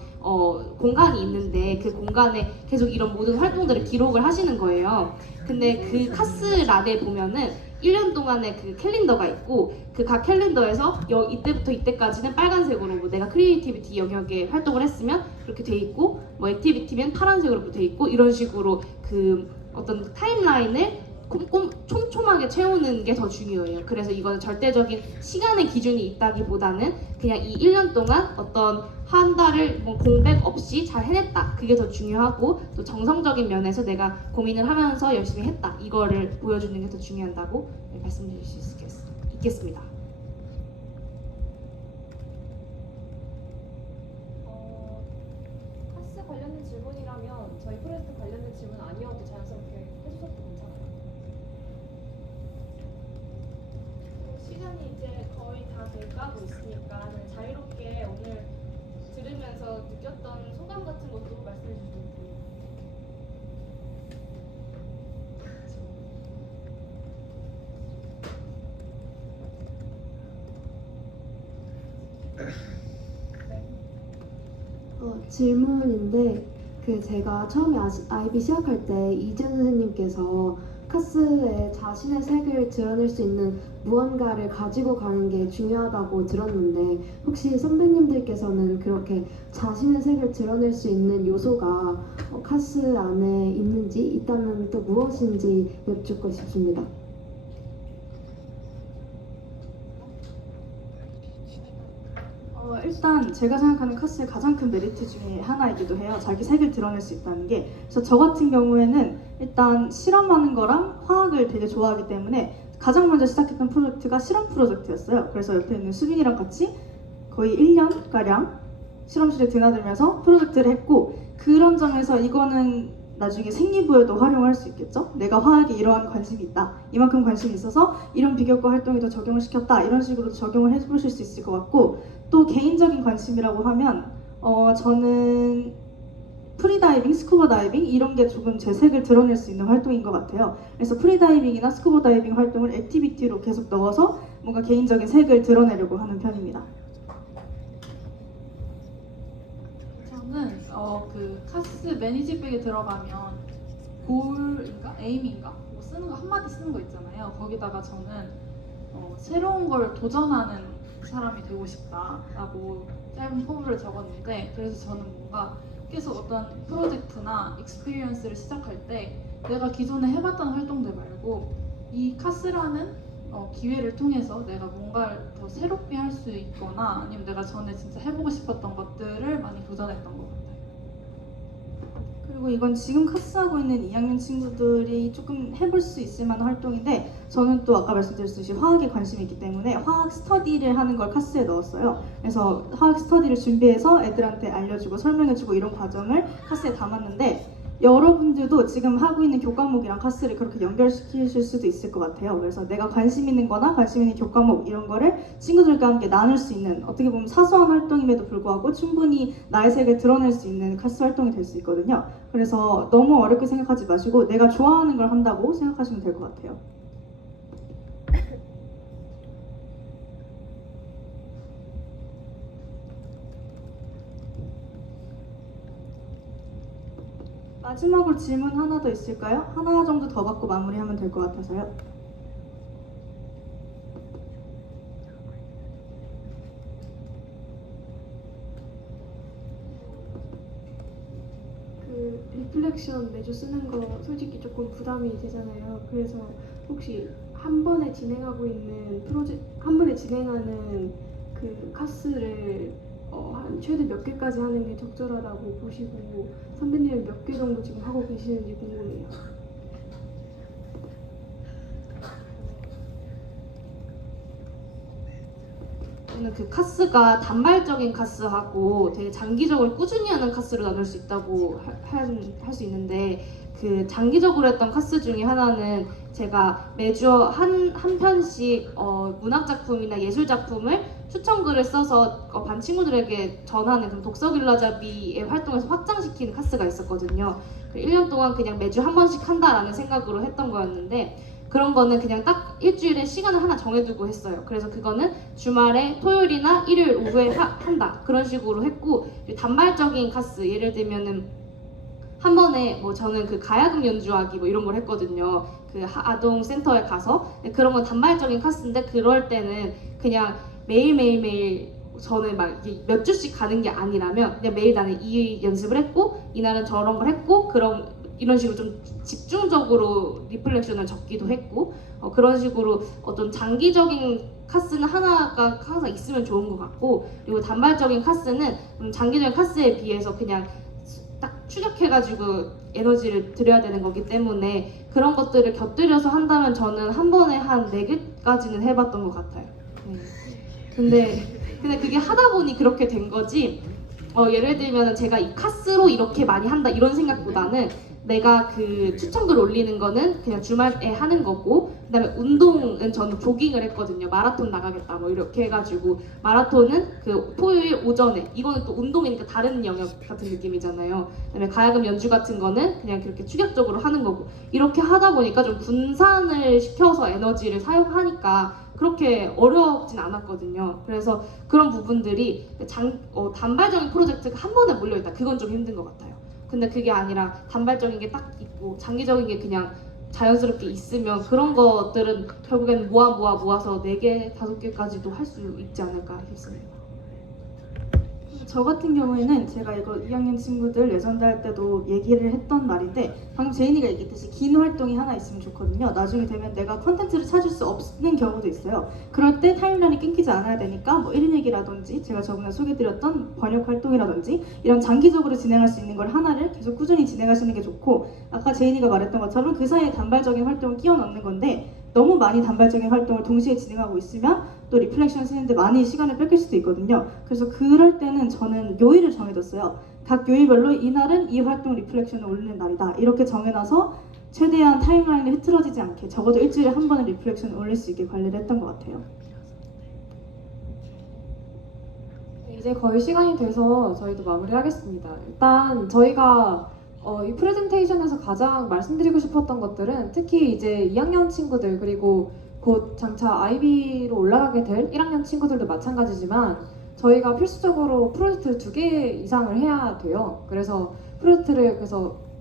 공간이 있는데 그 공간에 계속 이런 모든 활동들을 기록을 하시는 거예요. 근데 그 카스란에 보면은 1년 동안의 그 캘린더가 있고 그 각 캘린더에서 이때부터 이때까지는 빨간색으로 뭐 내가 크리에이티비티 영역에 활동을 했으면 그렇게 돼 있고 뭐 액티비티면 파란색으로 돼 있고 이런 식으로 그 어떤 타임라인을 촘촘하게 채우는 게 더 중요해요. 그래서 이거는 절대적인 시간의 기준이 있다기보다는 그냥 이 1년 동안 어떤 한 달을 뭐 공백 없이 잘 해냈다, 그게 더 중요하고 또 정성적인 면에서 내가 고민을 하면서 열심히 했다, 이거를 보여주는 게 더 중요하다고 말씀드릴 수 있겠습니다. 카스 관련된 질문이라면 저희 프로젝트 관련된 질문 아니어도 자연스럽게 해주셔도 괜찮아요. 시간이 이제 거의 다 돼가고 있으니까 자유롭게 오늘 들으면서 느꼈던 소감 같은 것도 말씀해 주시면 돼요. 질문인데 제가 처음에 아이비 시작할 때 이재 선생님께서 카스에 자신의 색을 드러낼 수 있는 무언가를 가지고 가는 게 중요하다고 들었는데 혹시 선배님들께서는 그렇게 자신의 색을 드러낼 수 있는 요소가 카스 안에 있는지, 있다면 또 무엇인지 여쭙고 싶습니다. 일단 제가 생각하는 카스의 가장 큰 메리트 중에 하나이기도 해요. 자기 색을 드러낼 수 있다는 게. 그래서 저 같은 경우에는 일단 실험하는 거랑 화학을 되게 좋아하기 때문에 가장 먼저 시작했던 프로젝트가 실험 프로젝트였어요. 그래서 옆에 있는 수빈이랑 같이 거의 1년가량 실험실에 드나들면서 프로젝트를 했고, 그런 점에서 이거는 나중에 생리부에도 활용할 수 있겠죠? 내가 화학에 이러한 관심이 있다, 이만큼 관심이 있어서 이런 비교과 활동에도 적용을 시켰다, 이런 식으로 적용을 해보실 수 있을 것 같고, 또 개인적인 관심이라고 하면 저는 프리다이빙, 스쿠버 다이빙 이런 게 조금 제 색을 드러낼 수 있는 활동인 것 같아요. 그래서 프리다이빙이나 스쿠버 다이빙 활동을 액티비티로 계속 넣어서 뭔가 개인적인 색을 드러내려고 하는 편입니다. 저는 그 카스 매니지백에 들어가면 골인가 에임인가 뭐 쓰는 거 한마디 쓰는 거 있잖아요. 거기다가 저는 새로운 걸 도전하는 사람이 되고 싶다라고 짧은 포부를 적었는데, 그래서 저는 뭔가 계속 어떤 프로젝트나 익스피리언스를 시작할 때 내가 기존에 해봤던 활동들 말고 이 카스라는 기회를 통해서 내가 뭔가를 더 새롭게 할 수 있거나 아니면 내가 전에 진짜 해보고 싶었던 것들을 많이 도전했던 것 같아요. 그리고 이건 지금 카스하고 있는 2학년 친구들이 조금 해볼 수 있을 만한 활동인데 저는 또 아까 말씀드렸듯이 화학에 관심이 있기 때문에 화학 스터디를 하는 걸 카스에 넣었어요. 그래서 화학 스터디를 준비해서 애들한테 알려주고 설명해주고 이런 과정을 카스에 담았는데 여러분들도 지금 하고 있는 교과목이랑 카스를 그렇게 연결시키실 수도 있을 것 같아요. 그래서 내가 관심 있는 거나 관심 있는 교과목 이런 거를 친구들과 함께 나눌 수 있는 어떻게 보면 사소한 활동임에도 불구하고 충분히 나의 색을 드러낼 수 있는 카스 활동이 될 수 있거든요. 그래서 너무 어렵게 생각하지 마시고 내가 좋아하는 걸 한다고 생각하시면 될 것 같아요. 마지막으로 질문 하나 더 있을까요? 하나 정도 더 받고 마무리하면 될 것 같아서요. 그 리플렉션 매주 쓰는 거 솔직히 조금 부담이 되잖아요. 그래서 혹시 한 번에 진행하고 있는 한 번에 진행하는 그 카스를 한 최대 몇 개까지 하는 게 적절하다고 보시고 선배님은 몇 개 정도 지금 하고 계시는지 궁금해요. 저는 그 카스가 단발적인 카스하고 되게 장기적으로 꾸준히 하는 카스로 나눌 수 있다고 할 수 있는데 그 장기적으로 했던 카스 중에 하나는 제가 매주 한 편씩 문학 작품이나 예술 작품을 추천글을 써서 반 친구들에게 전하는 그런 독서길라잡이의 활동에서 확장시키는 카스가 있었거든요. 1년 동안 그냥 매주 한 번씩 한다라는 생각으로 했던 거였는데 그런 거는 그냥 딱 일주일에 시간을 하나 정해두고 했어요. 그래서 그거는 주말에 토요일이나 일요일 오후에 한다 그런 식으로 했고 단발적인 카스 예를 들면은 한 번에 뭐 저는 그 가야금 연주하기 뭐 이런 걸 했거든요. 그 아동 센터에 가서 그런 건 단발적인 카스인데 그럴 때는 그냥 매일 저는 막 몇 주씩 가는 게 아니라면 그냥 매일 나는 이 연습을 했고 이날은 저런 걸 했고 그런 이런 식으로 좀 집중적으로 리플렉션을 적기도 했고 그런 식으로 어떤 장기적인 카스는 하나가 항상 있으면 좋은 것 같고 그리고 단발적인 카스는 장기적인 카스에 비해서 그냥 딱 추격해가지고 에너지를 들여야 되는 거기 때문에 그런 것들을 곁들여서 한다면 저는 한 번에 한 4개까지는 해봤던 것 같아요. 근데 그게 하다 보니 그렇게 된 거지 예를 들면 제가 이 카스로 이렇게 많이 한다 이런 생각보다는 내가 그 추천글 올리는 거는 그냥 주말에 하는 거고 그다음에 운동은 저는 조깅을 했거든요. 마라톤 나가겠다 뭐 이렇게 해가지고 마라톤은 그 토요일 오전에 이거는 또 운동이니까 다른 영역 같은 느낌이잖아요. 그다음에 가야금 연주 같은 거는 그냥 그렇게 추격적으로 하는 거고 이렇게 하다 보니까 좀 분산을 시켜서 에너지를 사용하니까 그렇게 어렵진 않았거든요. 그래서 그런 부분들이 단발적인 프로젝트가 한 번에 몰려있다. 그건 좀 힘든 것 같아요. 근데 그게 아니라 단발적인 게 딱 있고 장기적인 게 그냥 자연스럽게 있으면 그런 것들은 결국에는 모아서 4개, 5개까지도 할 수 있지 않을까 싶습니다. 저 같은 경우에는 제가 이거 2학년 친구들 레전드 할 때도 얘기를 했던 말인데 방금 제인이가 얘기했듯이 긴 활동이 하나 있으면 좋거든요. 나중에 되면 내가 컨텐츠를 찾을 수 없는 경우도 있어요. 그럴 때 타임라인이 끊기지 않아야 되니까 뭐 1인 얘기라든지 제가 저번에 소개드렸던 번역 활동이라든지 이런 장기적으로 진행할 수 있는 걸 하나를 계속 꾸준히 진행하시는 게 좋고 아까 제인이가 말했던 것처럼 그 사이에 단발적인 활동을 끼워 넣는 건데 너무 많이 단발적인 활동을 동시에 진행하고 있으면 또 리플렉션 쓰는데 많이 시간을 뺏길 수도 있거든요. 그래서 그럴 때는 저는 요일을 정해뒀어요. 각 요일별로 이날은 이 활동 리플렉션을 올리는 날이다. 이렇게 정해놔서 최대한 타임라인이 흐트러지지 않게 적어도 일주일에 한 번은 리플렉션을 올릴 수 있게 관리를 했던 것 같아요. 이제 거의 시간이 돼서 저희도 마무리하겠습니다. 일단 저희가 이 프레젠테이션에서 가장 말씀드리고 싶었던 것들은 특히 이제 2학년 친구들 그리고 곧 장차 IB로 올라가게 될 1학년 친구들도 마찬가지지만 저희가 필수적으로 프로젝트를 2개 이상을 해야 돼요. 그래서 프로젝트를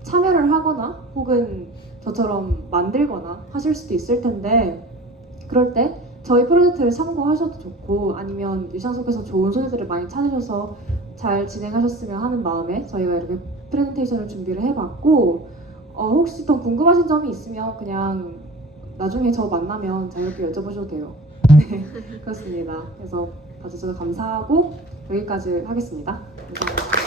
참여를 하거나 혹은 저처럼 만들거나 하실 수도 있을 텐데 그럴 때 저희 프로젝트를 참고하셔도 좋고 아니면 일상 속에서 좋은 소재들을 많이 찾으셔서 잘 진행하셨으면 하는 마음에 저희가 이렇게 프레젠테이션을 준비를 해봤고 혹시 더 궁금하신 점이 있으면 그냥 나중에 저 만나면 자유롭게 여쭤보셔도 돼요. 네, 그렇습니다. 그래서 봐주셔서 감사하고 여기까지 하겠습니다. 감사합니다.